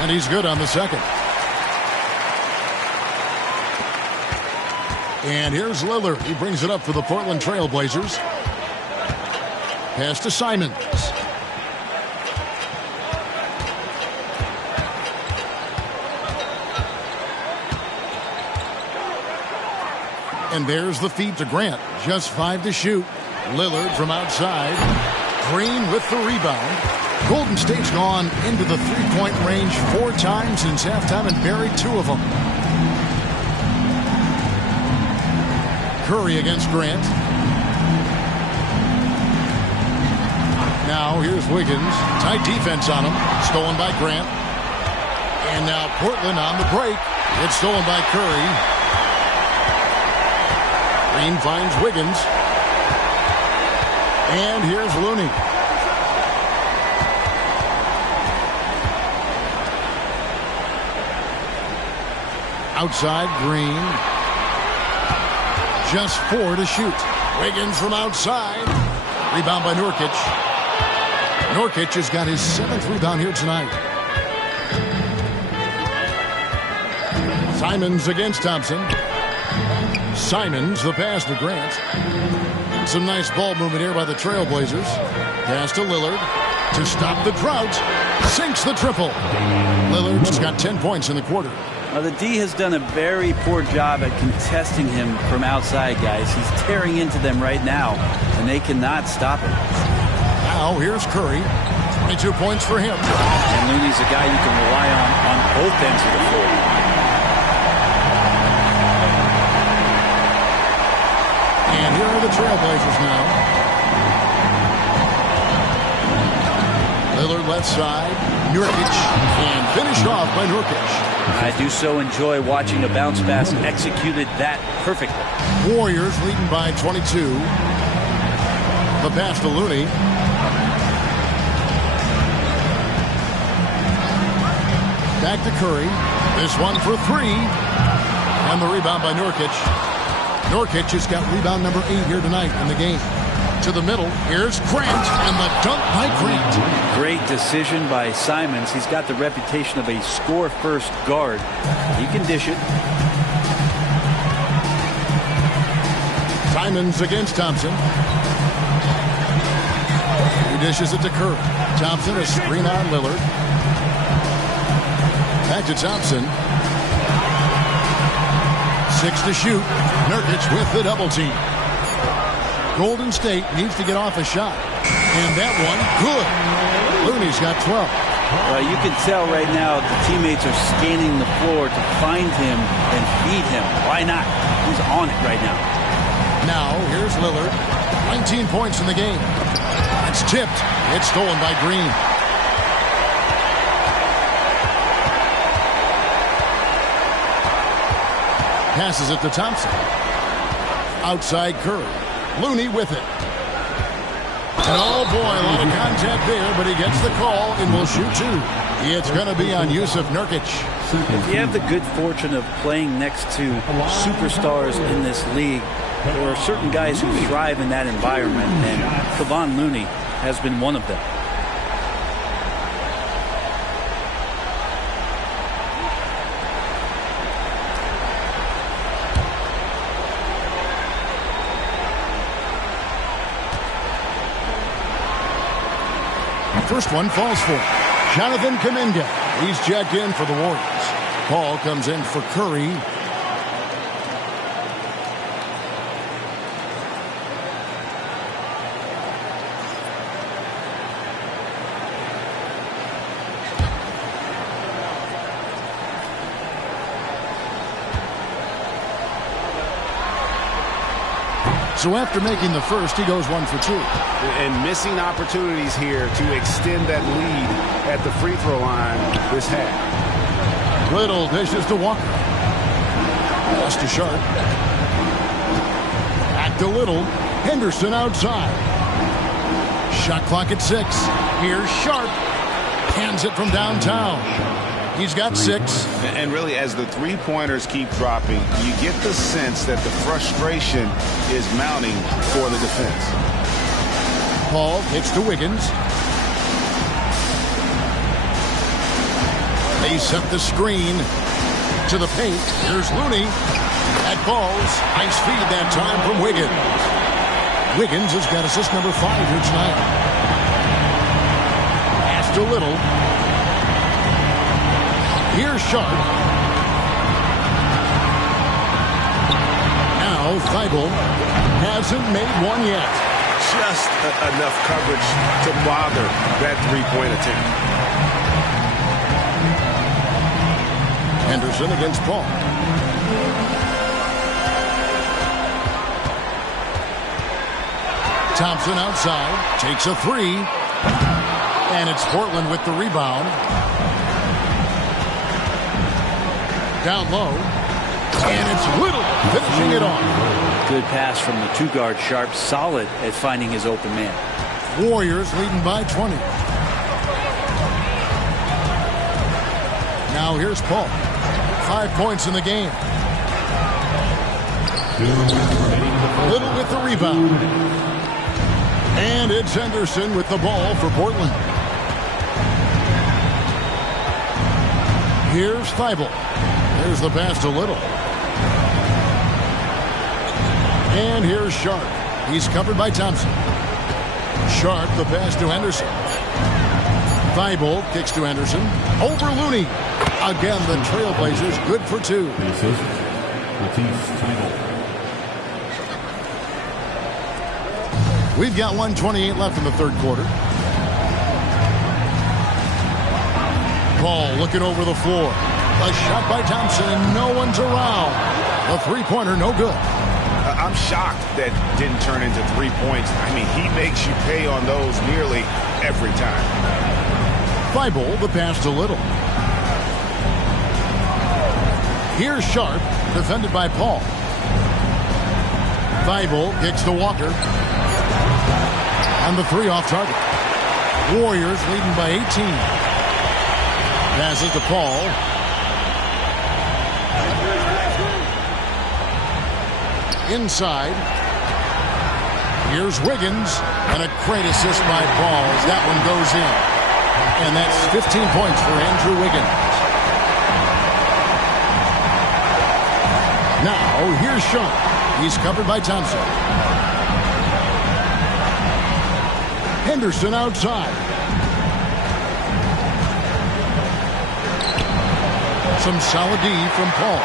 And he's good on the second. And here's Lillard. He brings it up for the Portland Trail Blazers. Pass to Simons. And there's the feed to Grant. Just 5 to shoot. Lillard from outside. Green with the rebound. Golden State's gone into the three-point range 4 times since halftime and buried 2 of them. Curry against Grant. Now here's Wiggins. Tight defense on him. Stolen by Grant. And now Portland on the break. It's stolen by Curry. Green finds Wiggins. And here's Looney. Outside Green. Just 4 to shoot. Wiggins from outside. Rebound by Nurkic. Nurkic has got his 7th rebound here tonight. Simons against Thompson. Simons, the pass to Grant. Some nice ball movement here by the Trailblazers. Pass to Lillard to stop the drought. Sinks the triple. Lillard's got 10 points in the quarter. The D has done a very poor job at contesting him from outside, guys. He's tearing into them right now, and they cannot stop him. Now here's Curry. 22 points for him. And Looney's a guy you can rely on both ends of the floor. And here are the Trailblazers now. Lillard left side. Nurkic. And finished off by Nurkic. I do so enjoy watching a bounce pass executed that perfectly. Warriors leading by 22. The pass to Looney. Back to Curry. This one for 3. And the rebound by Nurkic. Nurkic has got rebound number 8 here tonight in the game. To the middle. Here's Grant. And the dunk by Grant. Great decision by Simons. He's got the reputation of a score-first guard. He can dish it. Simons against Thompson. He dishes it to Curry. Thompson, a screen on Lillard. Back to Thompson. 6 to shoot. Nurkic with the double team. Golden State needs to get off a shot. And that one, good. Looney's got 12. You can tell right now the teammates are scanning the floor to find him and feed him. Why not? He's on it right now. Now, here's Lillard. 19 points in the game. It's tipped. It's stolen by Green. Passes it to Thompson. Outside Curry. Looney with it. And oh boy, a lot of contact there, but he gets the call and will shoot two. It's going to be on Jusuf Nurkic. If you have the good fortune of playing next to superstars in this league, there are certain guys who thrive in that environment, and Kevon Looney has been one of them. First one falls for Jonathan Kuminga. He's checked in for the Warriors. Paul comes in for Curry. So after making the first, he goes 1 for 2. And missing opportunities here to extend that lead at the free throw line this half. Little dishes to Walker. Pass to Sharp. Back to Little. Henderson outside. Shot clock at 6. Here's Sharp. Hands it from downtown. He's got 6. And really, as the three-pointers keep dropping, you get the sense that the frustration is mounting for the defense. Paul kicks to Wiggins. They set the screen to the paint. Here's Looney. That falls. Nice feed that time from Wiggins. Wiggins has got assist number 5 here tonight. Pass to Little. Here's Sharp. Now Thibault hasn't made one yet. Just enough coverage to bother that three-point attempt. Henderson against Paul. Thompson outside. Takes a 3. And it's Portland with the rebound. Down low. And it's Little finishing it off. Good pass from the two-guard Sharp. Solid at finding his open man. Warriors leading by 20. Now here's Paul. 5 points in the game. Little with the rebound. And it's Henderson with the ball for Portland. Here's Thibault. There's the pass to Little. And here's Sharp. He's covered by Thompson. Sharp, the pass to Henderson. Thibault kicks to Henderson. Over Looney. Again, the Trailblazers good for 2. We've got 1:28 left in the third quarter. Paul looking over the floor. A shot by Thompson, and no one's around. The three-pointer, no good. I'm shocked that didn't turn into 3 points. I mean, he makes you pay on those nearly every time. Thibault, the pass to Little. Here's Sharp, defended by Paul. Thibault kicks to Walker. And the 3 off target. Warriors leading by 18. Passes to Paul. Inside. Here's Wiggins. And a great assist by Paul as that one goes in. And that's 15 points for Andrew Wiggins. Now, here's Sharp. He's covered by Thompson. Henderson outside. Some solid D from Paul.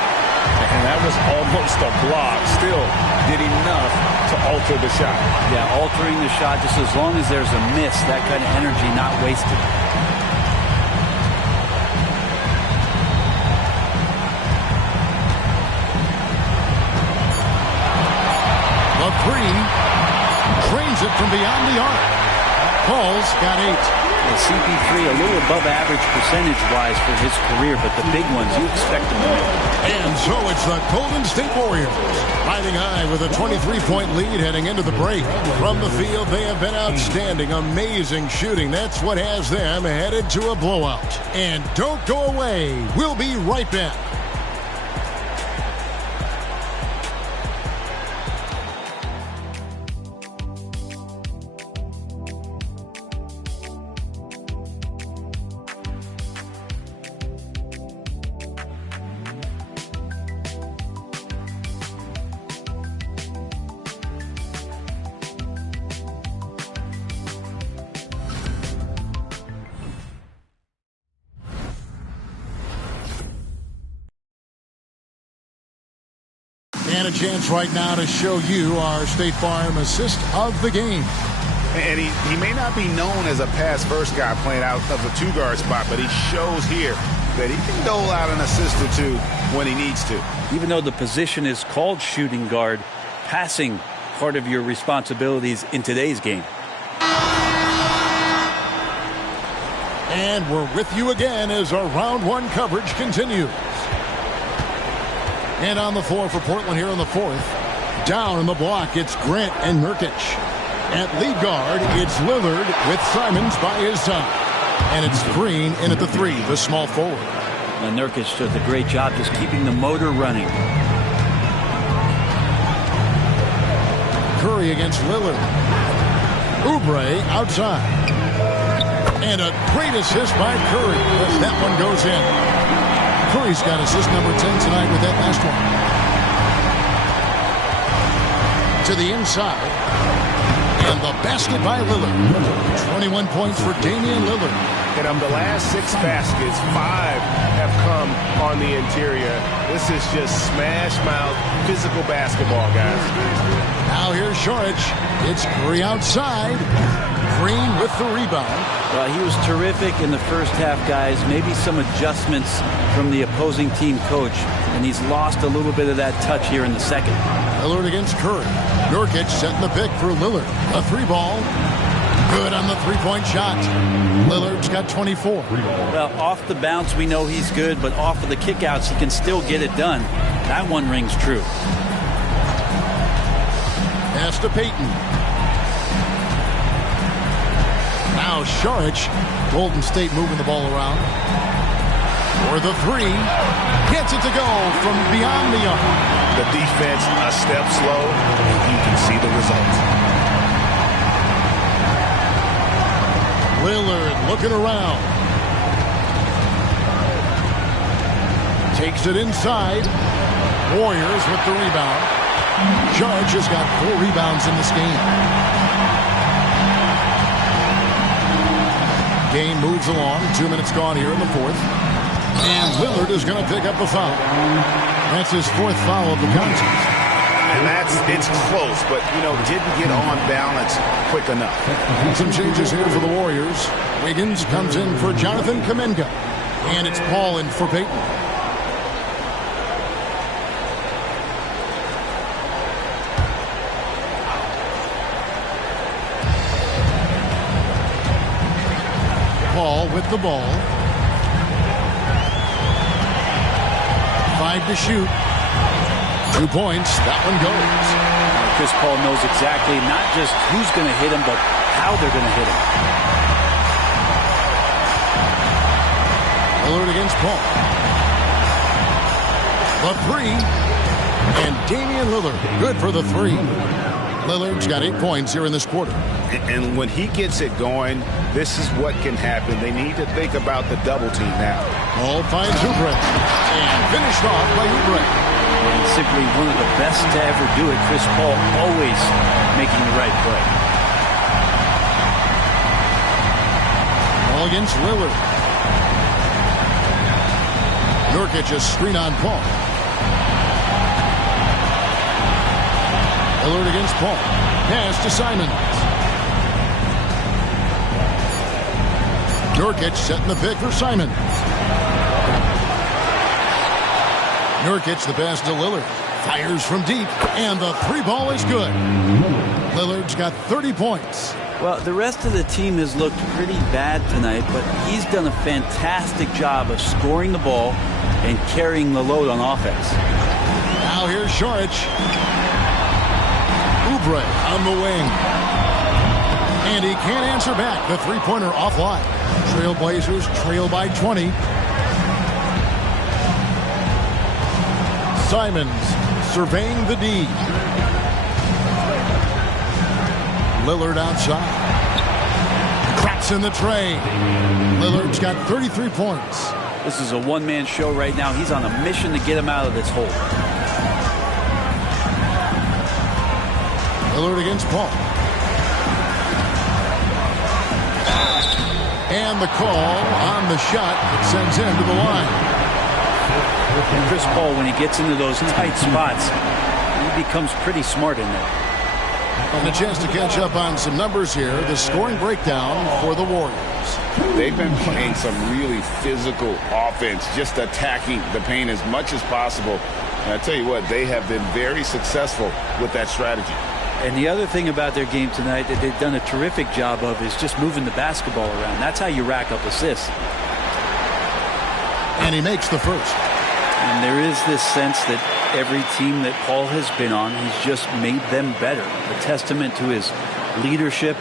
And that was almost a block. Still did enough to alter the shot. Yeah, altering the shot just as long as there's a miss, that kind of energy not wasted. The three drains it from beyond the arc. Paul's got 8. And CP3 a little above average percentage-wise for his career, but the big ones you expect him to make. And so it's the Golden State Warriors riding high with a 23-point lead heading into the break. From the field, they have been outstanding, amazing shooting. That's what has them headed to a blowout. And don't go away. We'll be right back. And a chance right now to show you our State Farm assist of the game. And he may not be known as a pass-first guy playing out of the two-guard spot, but he shows here that he can dole out an assist or two when he needs to. Even though the position is called shooting guard, passing part of your responsibilities in today's game. And we're with you again as our round one coverage continues. And on the floor for Portland here in the fourth. Down in the block, it's Grant and Nurkic. At lead guard, it's Lillard with Simons by his side. And it's Green in at the three, the small forward. And Nurkic does a great job just keeping the motor running. Curry against Lillard. Oubre outside. And a great assist by Curry as that one goes in. Curry's got assist number 10 tonight with that last one. To the inside. And the basket by Lillard. 21 points for Damian Lillard. And the last 6 baskets, 5 have come on the interior. This is just smash mouth physical basketball, guys. Now here's Šorić. It's Curry outside. Green with the rebound. Well, he was terrific in the first half, guys. Maybe some adjustments from the opposing team coach, and he's lost a little bit of that touch here in the second. Lillard against Curry. Nurkic setting the pick for Lillard. A 3-ball. Good on the three-point shot. Lillard's got 24. Well, off the bounce, we know he's good, but off of the kickouts, he can still get it done. That one rings true. Pass to Payton. Now Šorić. Golden State moving the ball around. For the three. Gets it to go from beyond the arc. The defense a step slow, and you can see the results. Lillard looking around. Takes it inside. Warriors with the rebound. Judge has got 4 rebounds in this game. Game moves along. 2 minutes gone here in the fourth. And Lillard is going to pick up the foul. That's his 4th foul of the contest. And it's close, but, didn't get on balance quick enough. Some changes here for the Warriors. Wiggins comes in for Jonathan Kuminga. And it's Paul in for Payton. Paul with the ball. 5 to shoot. 2 points. That one goes. Chris Paul knows exactly not just who's going to hit him, but how they're going to hit him. Lillard against Paul. The three. And Damian Lillard. Good for the 3. Lillard's got 8 points here in this quarter. And when he gets it going, this is what can happen. They need to think about the double team now. Paul finds Oubre. And finished off by Oubre. And simply one of the best to ever do it. Chris Paul always making the right play. Paul against Lillard. Nurkic a screen on Paul. Lillard against Paul. Pass to Simons. Nurkic setting the pick for Simons. Nurkic the pass to Lillard. Fires from deep, and the three ball is good. Lillard's got 30 points. Well, the rest of the team has looked pretty bad tonight, but he's done a fantastic job of scoring the ball and carrying the load on offense. Now here's Saric. Oubre on the wing. And he can't answer back. The three-pointer offline. Trailblazers trail by 20. Simons surveying the D. Lillard outside. Cracks in the tray. Lillard's got 33 points. This is a one-man show right now. He's on a mission to get him out of this hole. Lillard against Paul. And the call on the shot that sends him to the line. And Chris Paul, when he gets into those tight spots, he becomes pretty smart in there. And a chance to catch up on some numbers here. The scoring breakdown for the Warriors. They've been playing some really physical offense, just attacking the paint as much as possible. And I tell you what, they have been very successful with that strategy. And the other thing about their game tonight that they've done a terrific job of is just moving the basketball around. That's how you rack up assists. And he makes the first. And there is this sense that every team that Paul has been on, he's just made them better. A testament to his leadership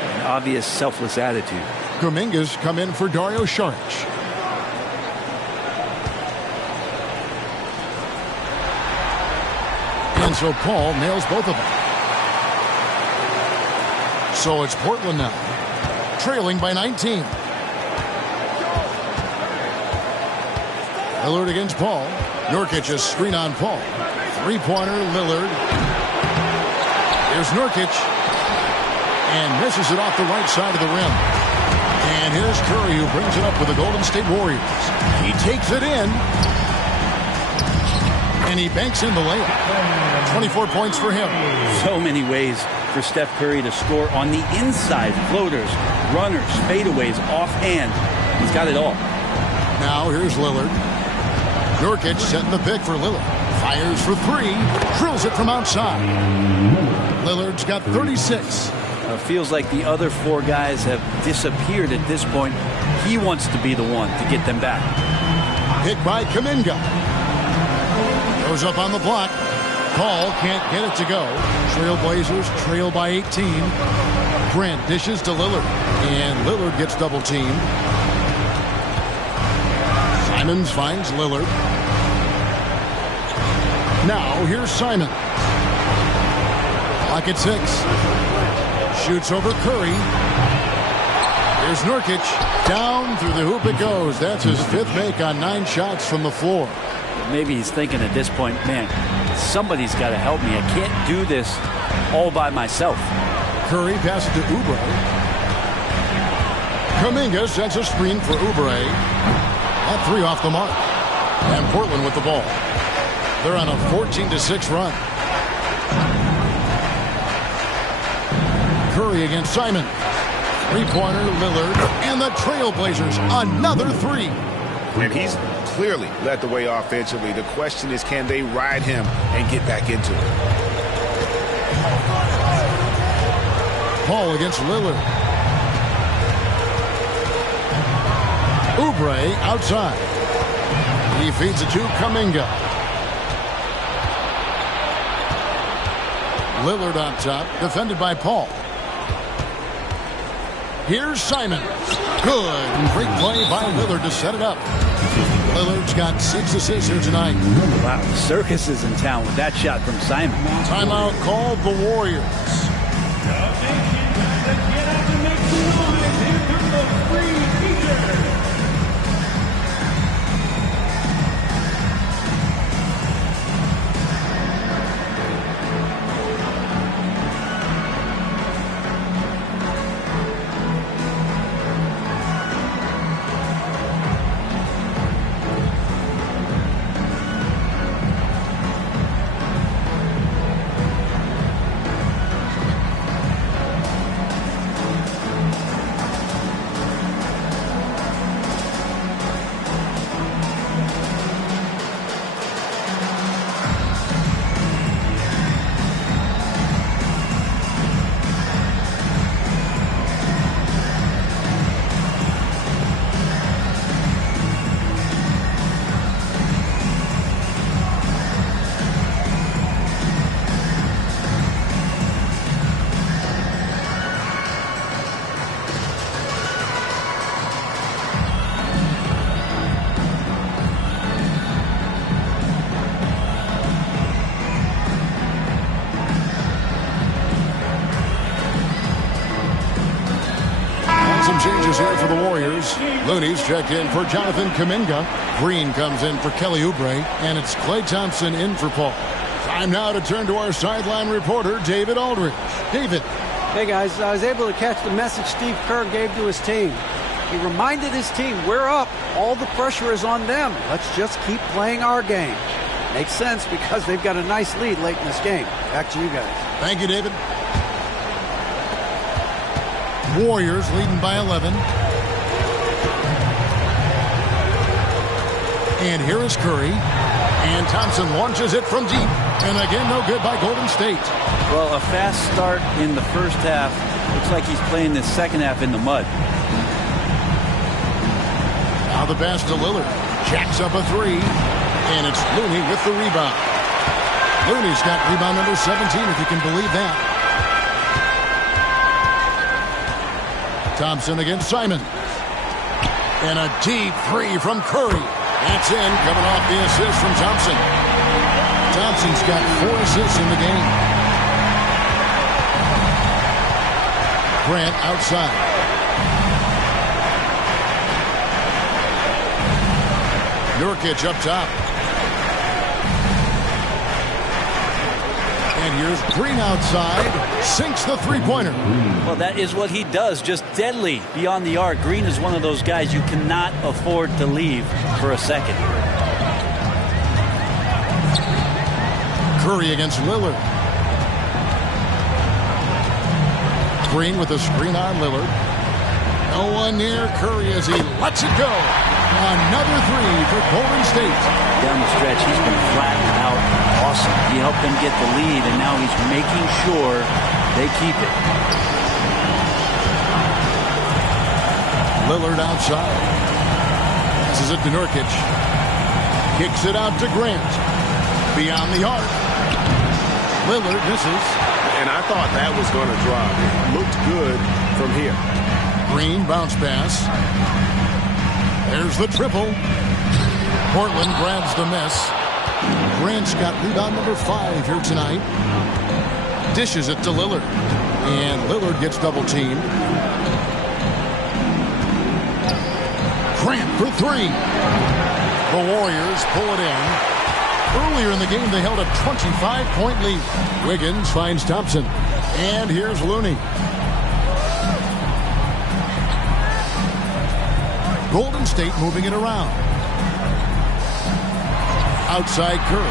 and obvious selfless attitude. Kuminga's come in for Dario Saric. And so Paul nails both of them. So it's Portland now, trailing by 19. Lillard against Paul. Nurkic a screen on Paul. Three-pointer, Lillard. Here's Nurkic. And misses it off the right side of the rim. And here's Curry, who brings it up with the Golden State Warriors. He takes it in. And he banks in the layup. 24 points for him. So many ways for Steph Curry to score on the inside. Floaters, runners, fadeaways, offhand. He's got it all. Now here's Lillard. Nurkic setting the pick for Lillard. Fires for three. Drills it from outside. Lillard's got 36. Feels like the other four guys have disappeared at this point. He wants to be the one to get them back. Pick by Kuminga. Goes up on the block. Paul can't get it to go. Trailblazers trail by 18. Grant dishes to Lillard. And Lillard gets double teamed. Simons finds Lillard. Now here's Simons. Clock at 6. Shoots over Curry. Here's Nurkic. Down through the hoop it goes. That's his fifth make on 9 shots from the floor. Maybe he's thinking at this point, man, somebody's got to help me. I can't do this all by myself. Curry passes to Oubre. Kuminga sets a screen for Oubre. That three off the mark. And Portland with the ball. They're on a 14-6 run. Curry against Simon. Three-pointer, Lillard. And the Trailblazers, another three. And he's clearly led the way offensively. The question is, can they ride him and get back into it? Paul against Lillard. Oubre outside. He feeds it to Kuminga. Lillard on top, defended by Paul. Here's Simon. Good. Great play by Lillard to set it up. Lillard's got 6 assists here tonight. Wow, Circus is in town with that shot from Simon. Timeout called the Warriors. for the Warriors. Looney's checked in for Jonathan Kuminga. Green comes in for Kelly Oubre. And it's Klay Thompson in for Paul. Time now to turn to our sideline reporter, David Aldridge. David. Hey, guys. I was able to catch the message Steve Kerr gave to his team. He reminded his team, we're up. All the pressure is on them. Let's just keep playing our game. Makes sense because they've got a nice lead late in this game. Back to you guys. Thank you, David. Warriors leading by 11. And here is Curry. And Thompson launches it from deep. And again, no good by Golden State. Well, a fast start in the first half. Looks like he's playing the second half in the mud. Now the pass to Lillard. Jacks up a three. And it's Looney with the rebound. Looney's got rebound number 17, if you can believe that. Thompson against Simon. And a deep three from Curry. That's in, coming off the assist from Thompson. Thompson's got 4 assists in the game. Grant outside. Nurkic up top. And here's Green outside. Sinks the three-pointer. Well, that is what he does. Just deadly beyond the arc. Green is one of those guys you cannot afford to leave for a second. Curry against Lillard. Green with a screen on Lillard. No one near Curry as he lets it go. Another three for Golden State. Down the stretch, he's been flat out awesome. He helped them get the lead, and now he's making sure they keep it. Lillard outside. Passes it to Nurkic. Kicks it out to Grant. Beyond the arc. Lillard misses. And I thought that was going to drop. It looked good from here. Green bounce pass. There's the triple. Portland grabs the miss. Grant's got rebound number 5 here tonight. Dishes it to Lillard. And Lillard gets double teamed. Grant for 3. The Warriors pull it in. Earlier in the game, they held a 25-point lead. Wiggins finds Thompson. And here's Looney. Golden State moving it around. Outside Curry.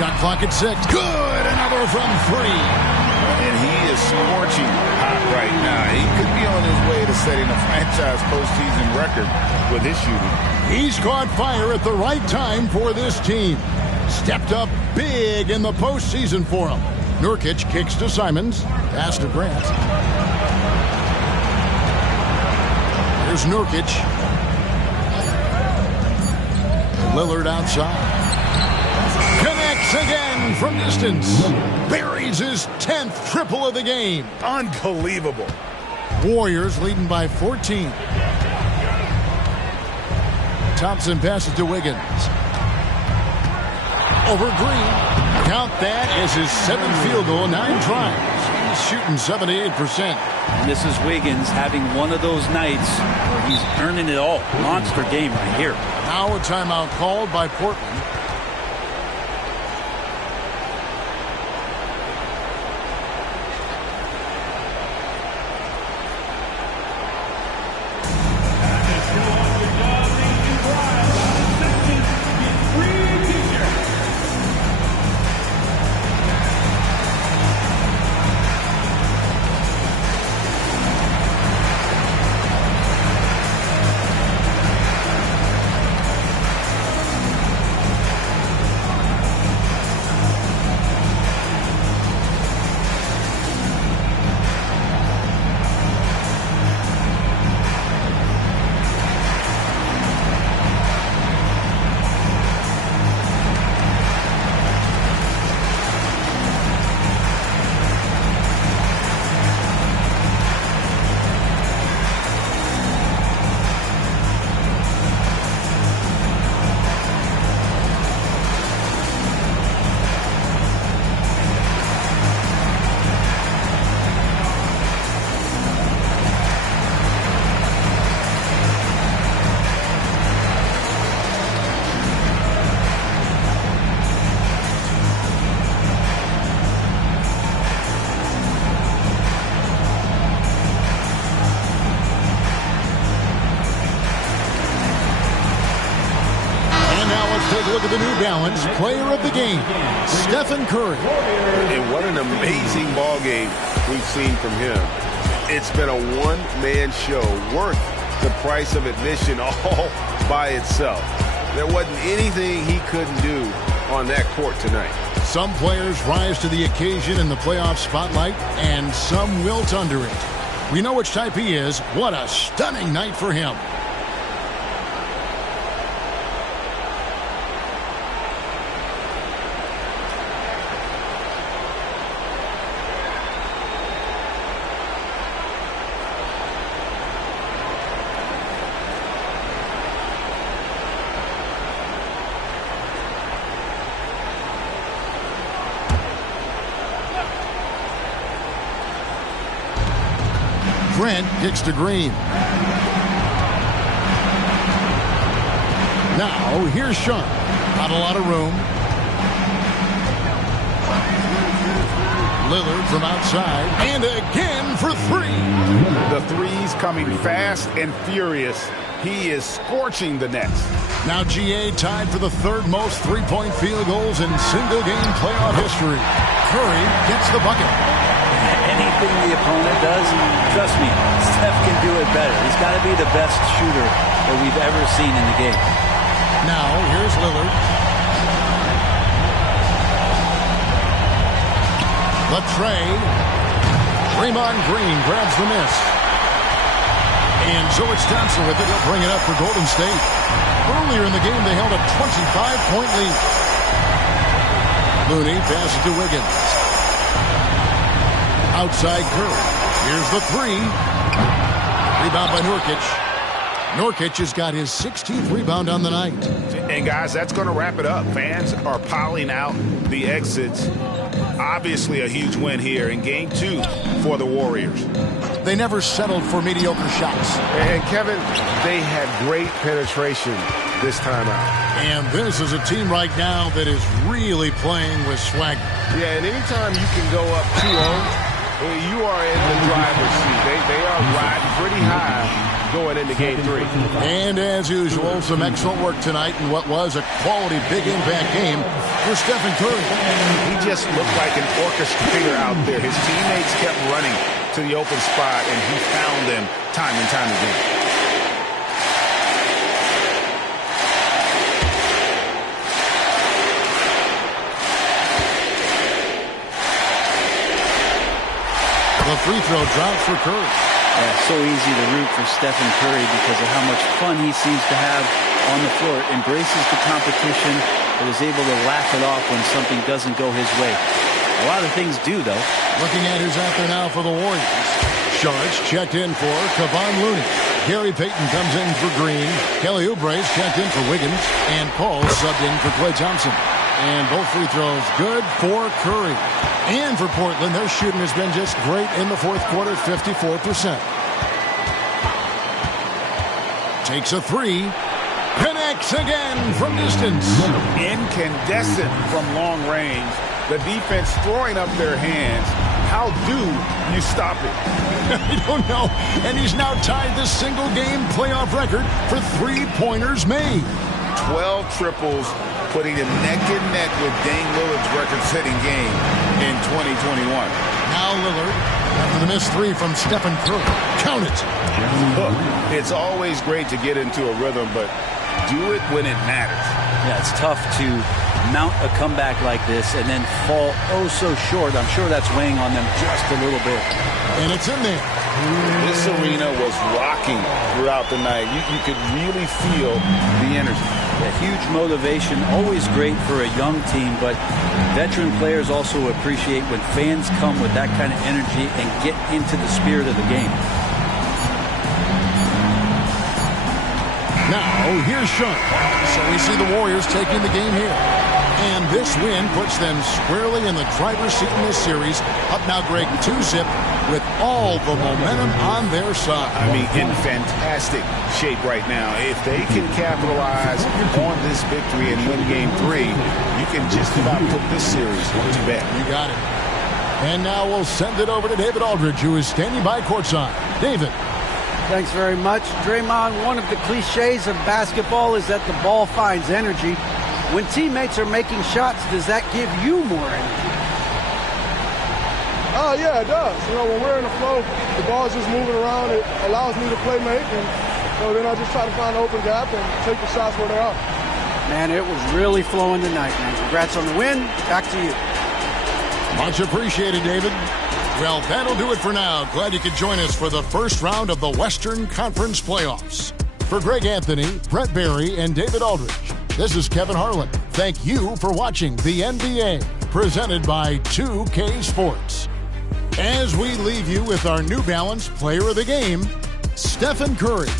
Shot clock at 6. Good! Another from 3. And he is scorching hot right now. He could be on his way to setting a franchise postseason record with his shooting. He's caught fire at the right time for this team. Stepped up big in the postseason for him. Nurkic kicks to Simons. Pass to Grant. Here's Nurkic. Lillard outside. Connects again from distance. Buries his 10th triple of the game. Unbelievable. Warriors leading by 14. Thompson passes to Wiggins. Over Green. Count that as his 7th field goal, 9 tries. He's shooting 78%. And this is Wiggins having one of those nights where he's earning it all. Monster game right here. Now a timeout called by Portland. Finals Player of the Game, Stephen Curry. And what an amazing ball game we've seen from him. It's been a one-man show worth the price of admission all by itself. There wasn't anything he couldn't do on that court tonight. Some players rise to the occasion in the playoff spotlight, and some wilt under it. We know which type he is. What a stunning night for him. Grant kicks to Green. Now, here's Sean. Not a lot of room. Lillard from outside. And again for three. The threes coming fast and furious. He is scorching the nets. Now GA tied for the third most three-point field goals in single-game playoff history. Curry gets the bucket. Anything the opponent does, trust me, Steph can do it better. He's got to be the best shooter that we've ever seen in the game. Now, here's Lillard. Latrey. Draymond Green grabs the miss. And Zoe Johnson with it. He'll bring it up for Golden State. Earlier in the game, they held a 25-point lead. Looney passes to Wiggins. Outside Curry. Here's the three. Rebound by Nurkic. Nurkic has got his 16th rebound on the night. And guys, that's going to wrap it up. Fans are piling out the exits. Obviously a huge win here in Game 2 for the Warriors. They never settled for mediocre shots. And Kevin, they had great penetration this time out. And this is a team right now that is really playing with swagger. Yeah, and anytime you can go up 2-0, you are in the driver's seat. They are riding pretty high going into Game 3. And as usual, some excellent work tonight in what was a quality big impact game for Stephen Curry. He just looked like an orchestrator out there. His teammates kept running to the open spot, and he found them time and time again. The free throw drops for Curry. Yeah, so easy to root for Stephen Curry because of how much fun he seems to have on the floor. Embraces the competition, but is able to laugh it off when something doesn't go his way. A lot of things do, though. Looking at who's out there now for the Warriors. Sharks checked in for Kevon Looney. Gary Payton comes in for Green. Kelly Oubre's checked in for Wiggins. And Paul subbed in for Klay Thompson. And both free throws good for Curry. And for Portland, their shooting has been just great in the fourth quarter, 54%. Takes a three. Connects again from distance. Incandescent from long range. The defense throwing up their hands. How do you stop it? I don't know. And he's now tied the single-game playoff record for three-pointers made. 12 triples, putting him neck and neck with Dame Lillard's record-setting game in 2021. Now Lillard, after the missed three from Stephen Curry. Count it. Look, it's always great to get into a rhythm, but do it when it matters. Yeah, it's tough to mount a comeback like this and then fall oh so short. I'm sure that's weighing on them just a little bit. And it's in there. This arena was rocking throughout the night. You could really feel the energy. A huge motivation, always great for a young team, but veteran players also appreciate when fans come with that kind of energy and get into the spirit of the game. Now, here's Sean. So we see the Warriors taking the game here. And this win puts them squarely in the driver's seat in this series. Up now, Greg, 2-zip with all the momentum on their side. I mean, in fantastic shape right now. If they can capitalize on this victory and win Game 3, you can just about put this series to bed. You got it. And now we'll send it over to David Aldridge, who is standing by courtside. David. Thanks very much. Draymond, one of the cliches of basketball is that the ball finds energy. When teammates are making shots, does that give you more energy? Yeah, it does. When we're in the flow, the ball's just moving around. It allows me to play make, and then I just try to find an open gap and take the shots where they are. Man, it was really flowing tonight, man. Congrats on the win. Back to you. Much appreciated, David. Well, that'll do it for now. Glad you could join us for the first round of the Western Conference Playoffs. For Greg Anthony, Brett Barry, and David Aldridge, this is Kevin Harlan. Thank you for watching the NBA, presented by 2K Sports. As we leave you with our New Balance Player of the Game, Stephen Curry.